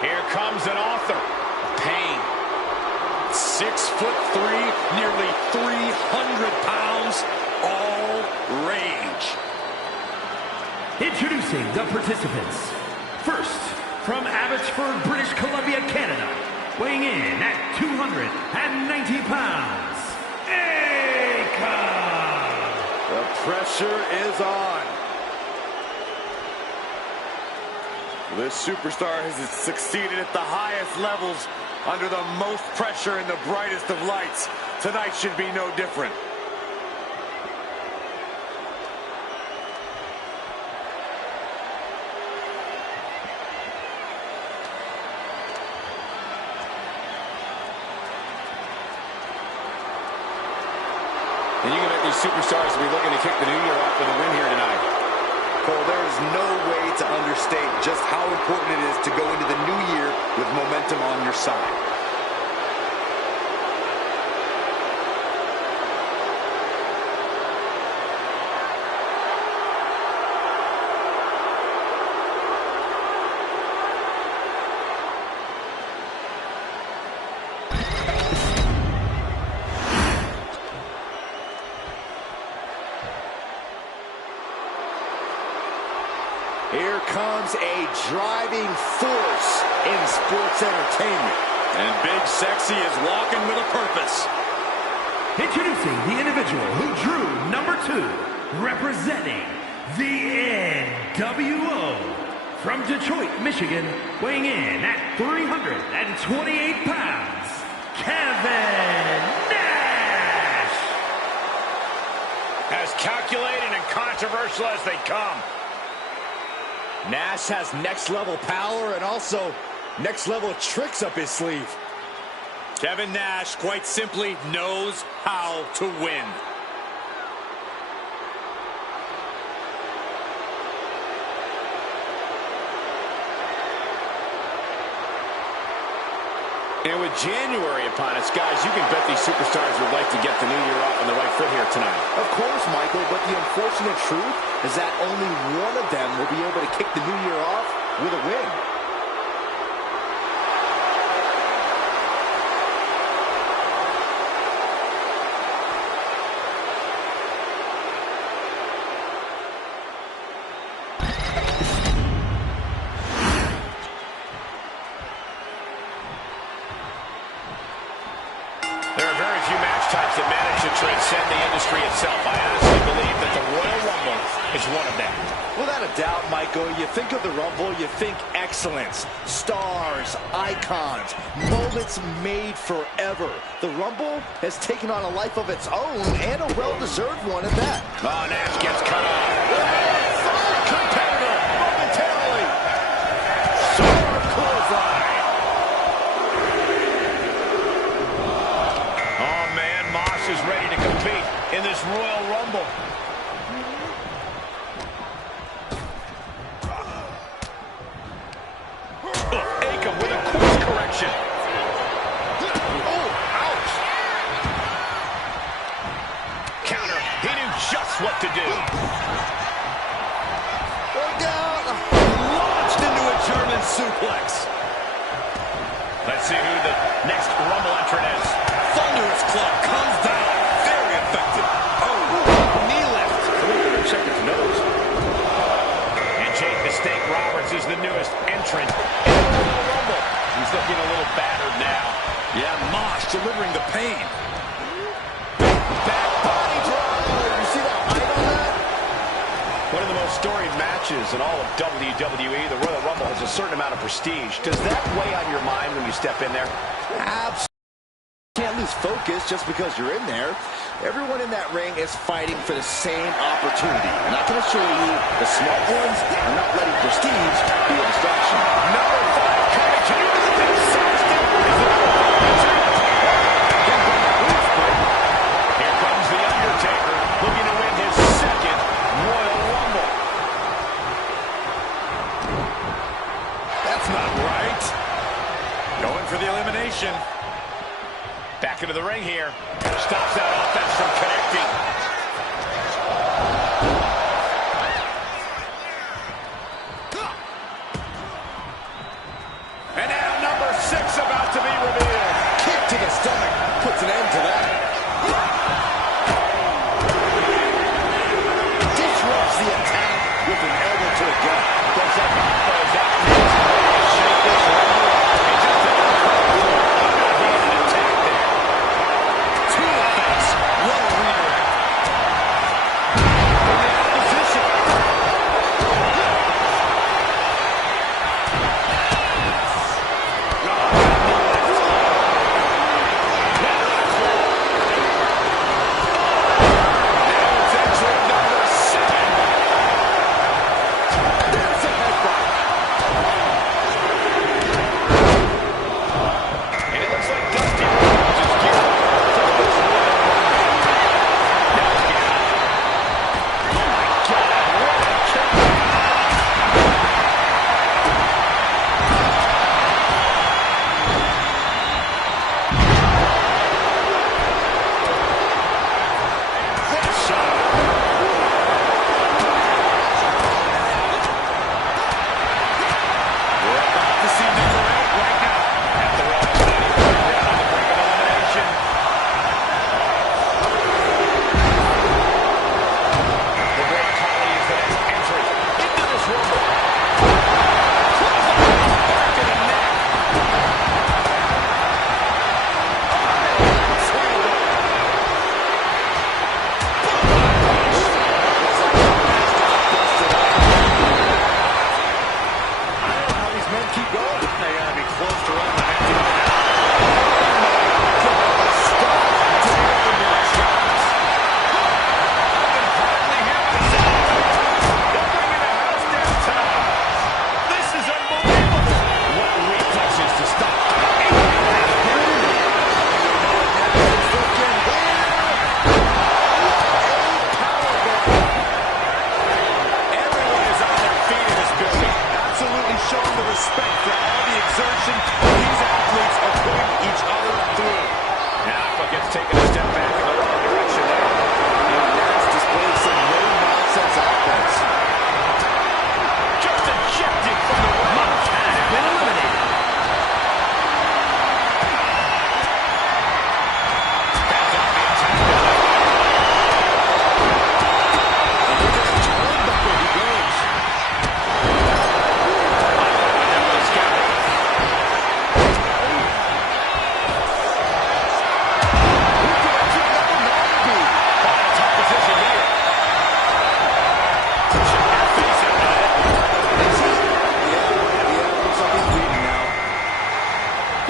Here comes an author of pain. 6'3", nearly 300 pounds, all rage. Introducing the participants. First, from Abbotsford, British Columbia, Canada, weighing in at 290 pounds, Akon. The pressure is on. This superstar has succeeded at the highest levels under the most pressure and the brightest of lights. Tonight should be no different. And you can bet these superstars will be looking to kick the new year off with a win here tonight. Cole, there is no way to understate just how important it is to go into the new year with momentum on your side. Here comes a driving force in sports entertainment. And Big Sexy is walking with a purpose. Introducing the individual who drew number 2, representing the NWO. From Detroit, Michigan, weighing in at 328 pounds, Kevin Calculating and controversial as they come. Nash has next-level power and also next-level tricks up his sleeve. Kevin Nash, quite simply, knows how to win. And with January upon us, guys, you can bet these superstars would like to get the new year off on the right foot here tonight. Of course, Michael, but the unfortunate truth is that only one of them will be able to kick the new year off with a win. Types that manage to transcend the industry itself. I honestly believe that the Royal Rumble is one of them. Without a doubt, Michael, you think of the Rumble, you think excellence, stars, icons, moments made forever. The Rumble has taken on a life of its own, and a well-deserved one at that. Oh, Nash gets cut off. Competitor, momentarily. Sharp clothesline. Is ready to compete in this Royal Rumble. Akam with a course correction. Oh, ouch. Counter. He knew just what to do. Look out. Launched into a German suplex. Let's see who the next Rumble entrant is. Thunderous club comes down. Very effective. Oh, knee lift. Check his nose. And Jake the Snake Roberts is the newest entrant in the Royal Rumble. He's looking a little battered now. Yeah, Mosh delivering the pain. Back body drop. You see that height on that? One of the most storied matches in all of WWE, the Royal Rumble has a certain amount of prestige. Does that weigh on your mind when you step in there? Absolutely. Can't lose focus just because you're in there. Everyone in that ring is fighting for the same opportunity. And I can assure you, the smart ones are not letting prestige be a distraction. Number 5 coming to you. Here comes The Undertaker, looking to win his second Royal Rumble. That's not right. Going for the elimination. Back into the ring here. Stops that offense from connecting. And now number 6 about to be revealed. Kick to the stomach puts an end to that. Disrupts the attack with an elbow to the gut. Looks like Alpha is out next. Shake this Rumble. And just an incredible attack there. To the face. What a redirect. From the opposition.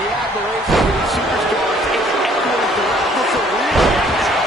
The admiration for these superstars is echoing throughout this arena right now.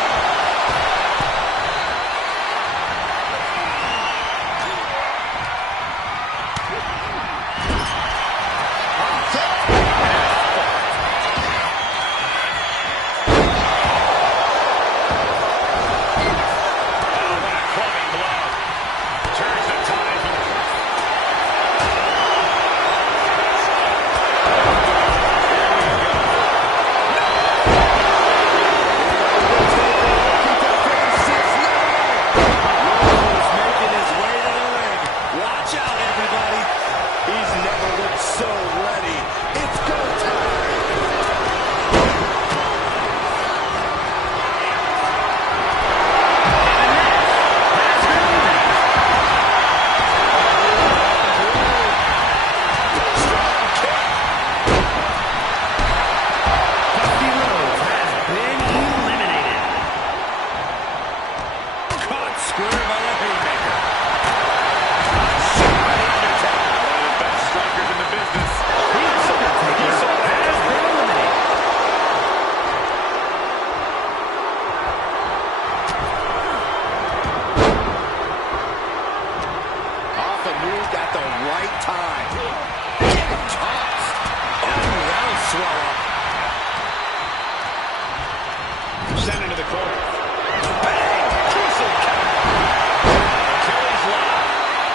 Sent into the corner. Bang! Crucial count. Achilles lock.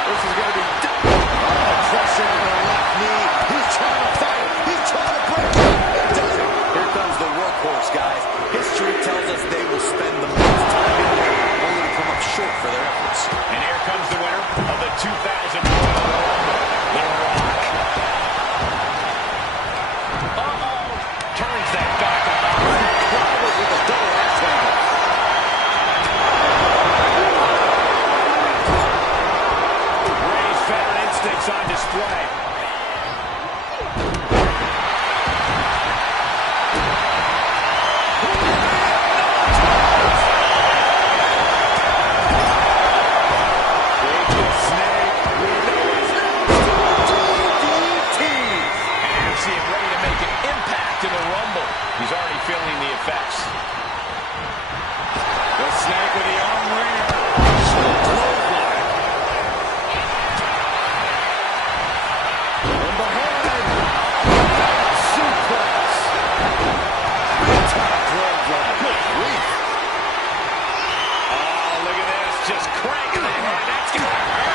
This is going to be double. Pressure on the left knee. He's trying to fight. He's trying to break it. It doesn't. Here comes the workhorse, guys. History tells us they will spend the most time in there, only to come up short for their efforts. And here comes the winner of the 2000 Royal Rumble, The Rock. Uh-oh. Turns that back around. Clobbered with a double axe handle. Ray's veteran instincts on display. He's already feeling the effects. The snake with the arm wringer. Clothesline. From behind. Suplex. Top clothesline. Good grief. Oh, look at this. Just cranking the head. That's going to hurt.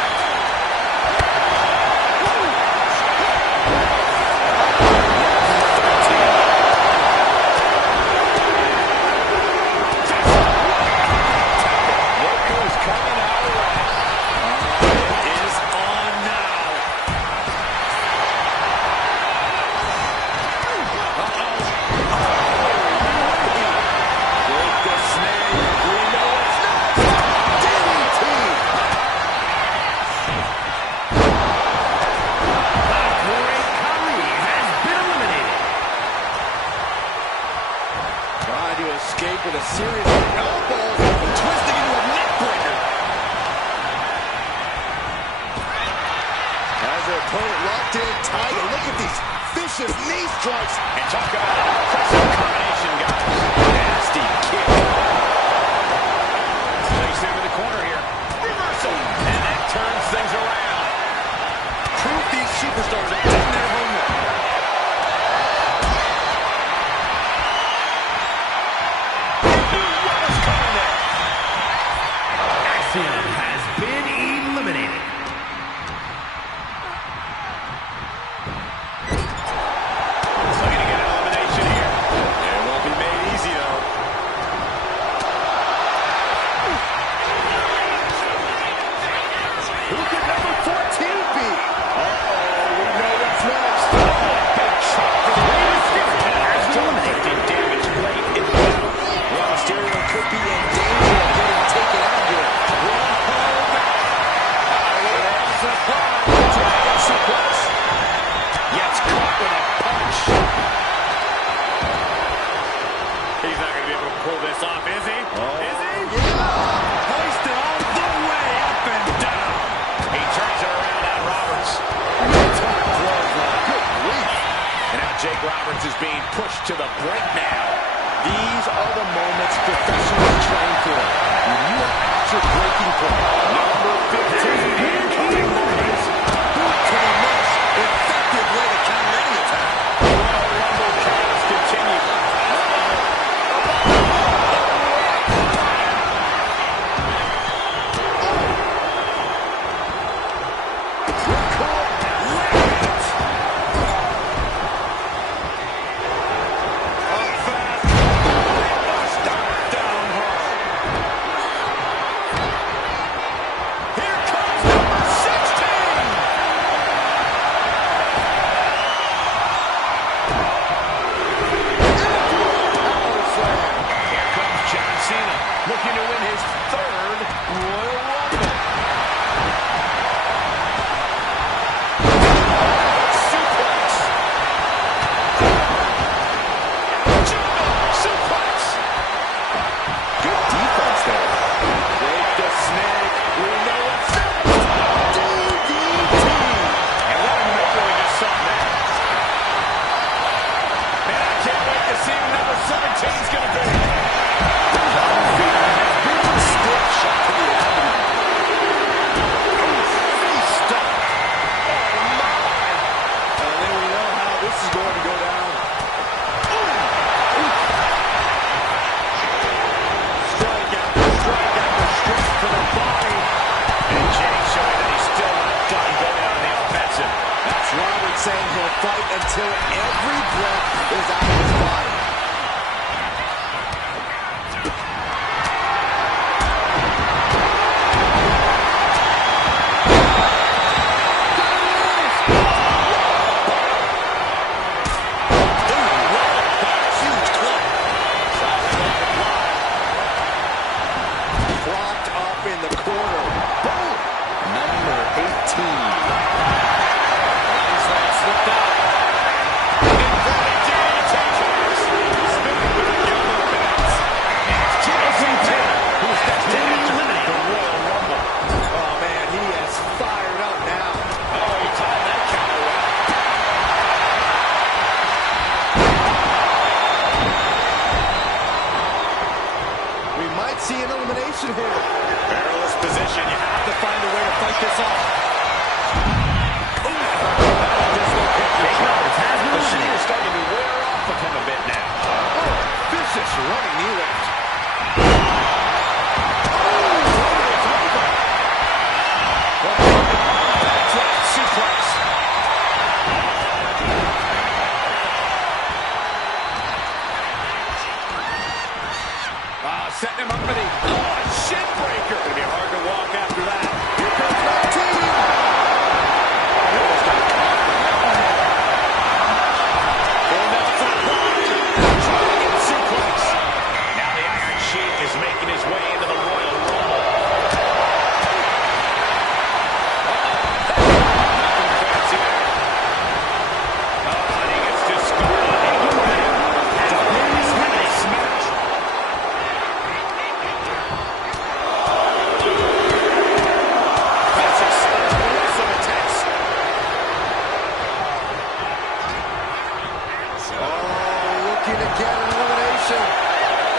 Escape with a series of elbows and twisting into a neck breaker. As their opponent locked in tight, and look at these vicious knee strikes. And talk about an impressive combination, guys. Nasty kick. Placed into the corner here. Reversal. And that turns things around. Proof these superstars have done their homework. Has been eliminated. Looking to get an elimination here. It won't be made easy, though. Who could number 14 be? Uh-oh, we know what's next. Big chop for the Rey Mysterio. Still taking damage late in the battle. Rey Mysterio could be in danger of getting taken out here. Dragon suplex. Gets caught with a punch. He's not going to be able to pull this off, is he? Is he? Yeah. Hoisted all the way up and down. He turns it around on Roberts. Top clothesline. Good grief. And Jake Roberts is being pushed to the brink now. These are the moments professionals train for. When you are at your breaking point. Number 15 incoming, boys. Boot to the nuts. Effective way to counter any attack. Royal Rumble chaos continues. Looking to win his third Royal Rumble. Suplex. Jungle suplex. Good defense there. Break the snake. We know what's next. DDT. And what a miracle we just saw there. Man, I can't wait to see who number 17 is going to be. Shot to the abdomen. Face stop. Oh, my. Then we know how this is going to go down. Strike after strike after strike for the body. And Jake showing that he's still not done going on the offensive. That's Robert saying he'll fight until every breath is out of his body. See an elimination here. Perilous position. You have to find a way to fight this off. The machine is starting to wear off of him a bit now. Oh, vicious running knee lift. Drop suplex. Setting him up for the shin breaker. It's going to be hard to walk after that. Here comes 19. Almost got caught on that one. Full Nelson blocked. Dragon suplex. Now the Iron Sheik is making his way into the Royal Rumble. Nothing fancy there. And he gets discarded. Smash.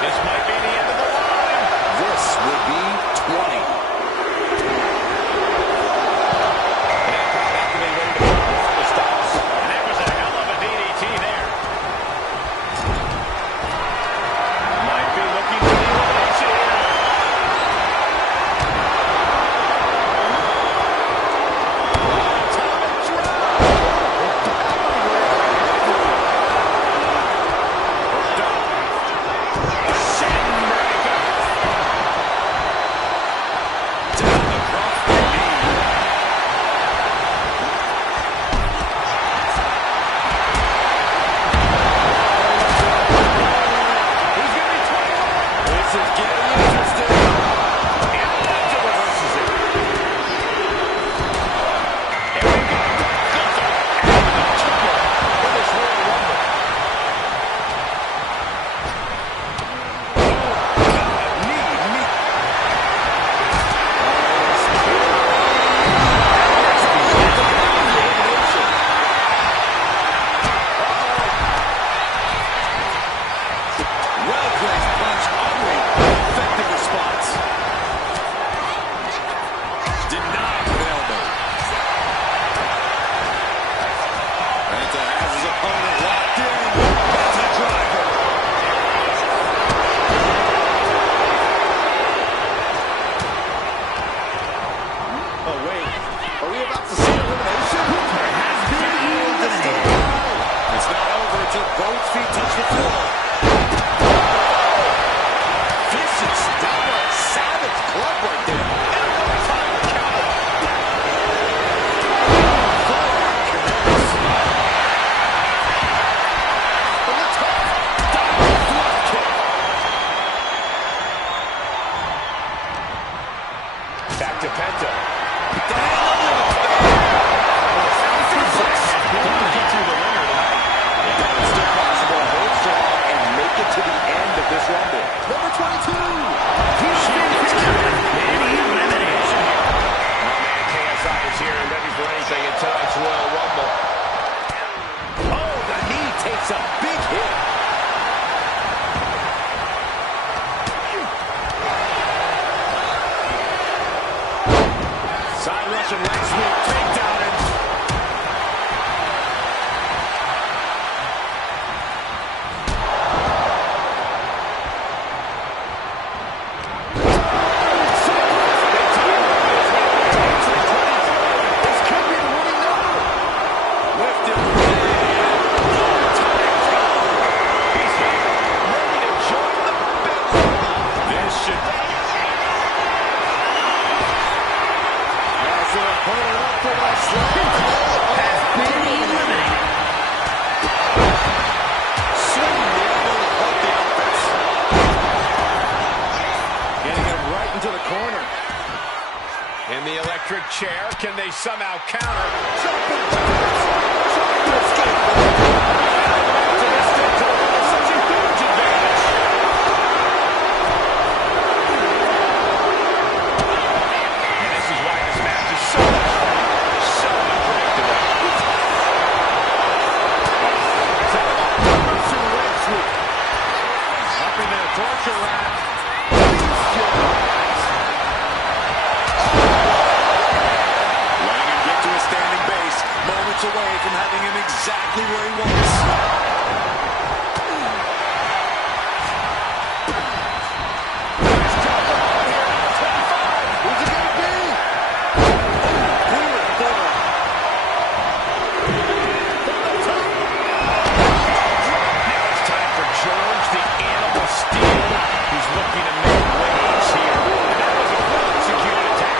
This might be the end of the line. This would be 20. And probably ready to put all the stops. And that was a hell of a DDT there. Might be looking for the elimination here. Atomic drop. Shit. Both feet touch the floor. Vicious, downright savage club right there. And a one-time counter. From the top, diving drop kick. Back to Penta. To the end of this Rumble. Number 22. KSI is here and ready for anything in tonight's Royal Rumble. Oh, the knee takes a big hit. Side Russian leg sweep, takedown, and in the electric chair, can they somehow counter? And this is why this match is so unpredictable. Up into the torture rack. Away from having him exactly where he wants. Who's it going to be? Now it's time for George, the Animal Steel, who's looking to make waves here. And that was a well-executed attack.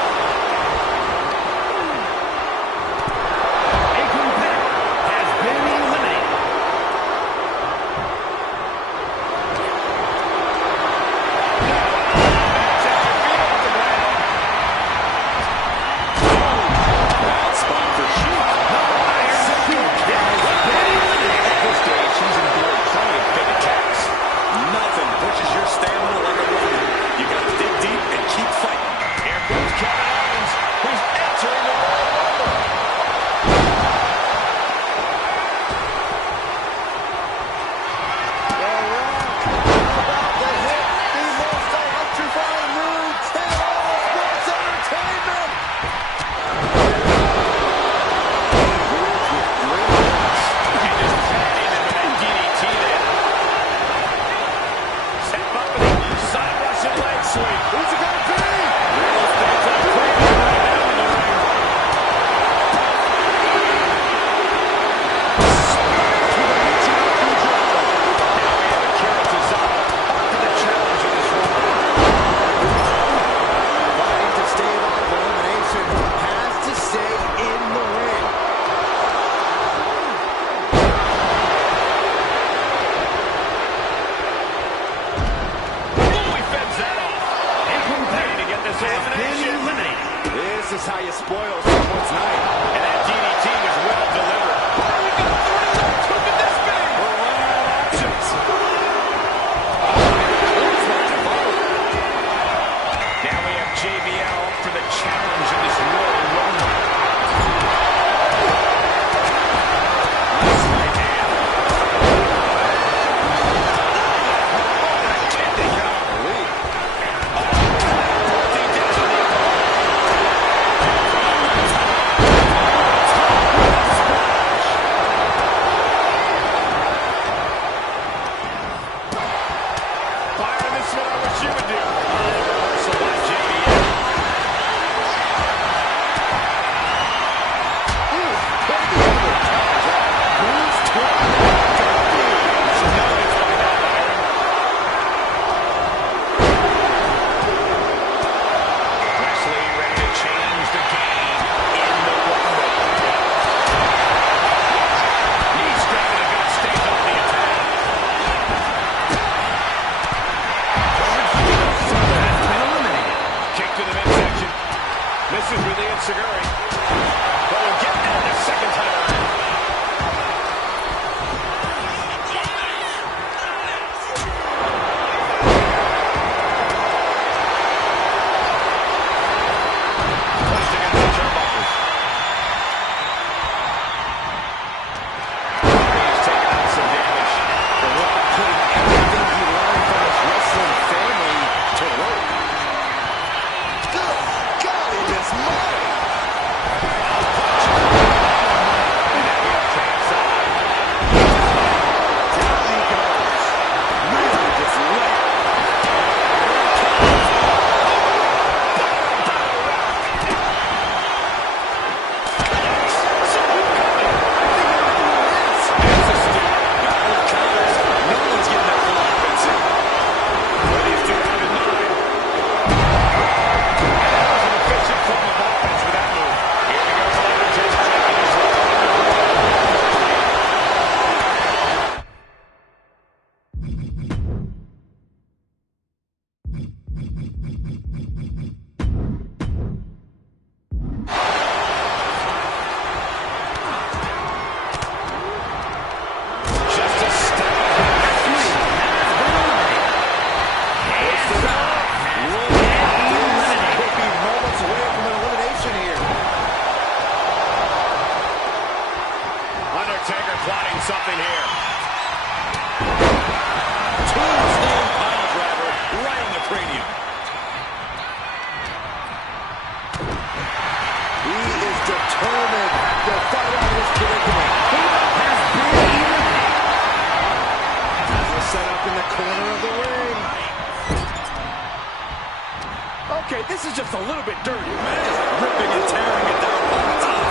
This is how you spoil someone's night. And that DDT was well delivered. Oh, we got 30 left. Who could this be? We're running out of options. Now we have JBL for the challenge in this Royal Rumble. Plotting something here. Tombstone pile driver right on the cranium. He is determined to fight out his predicament. He's set up in the corner of the ring. Okay, this is just a little bit dirty. Man is ripping and tearing it down both sides.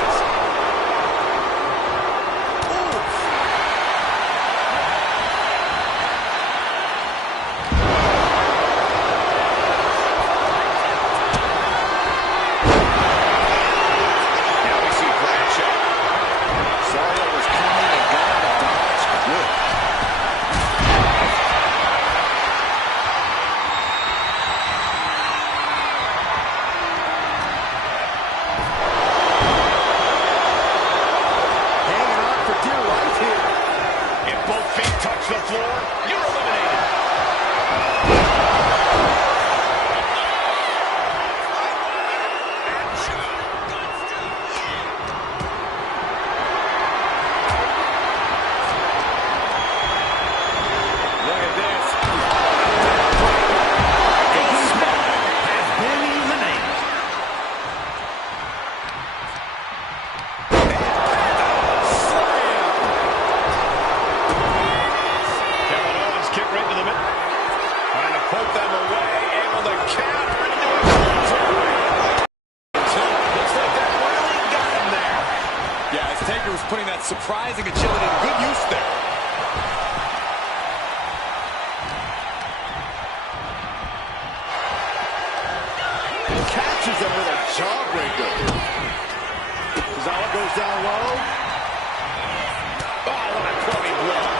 The floor, you're eliminated. Look at this. Has been eliminated. Kick right to the middle. Trying to poke them away. Able to counter into a clothesline. Looks like that really got him there. Yeah, as Taker was putting that surprising agility to good use there. Catches him with a jawbreaker. Zawa goes down low. Oh, what a crummy blow.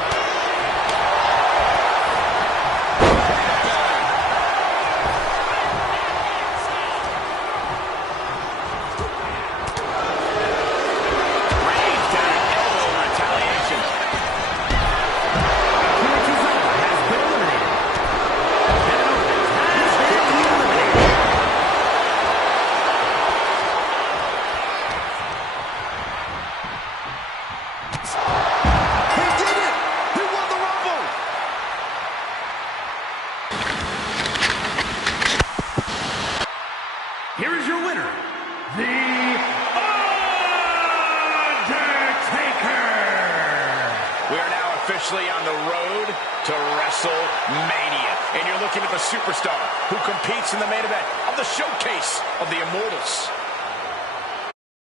Here is your winner, The Undertaker. We are now officially on the road to WrestleMania. And you're looking at the superstar who competes in the main event of the showcase of the Immortals.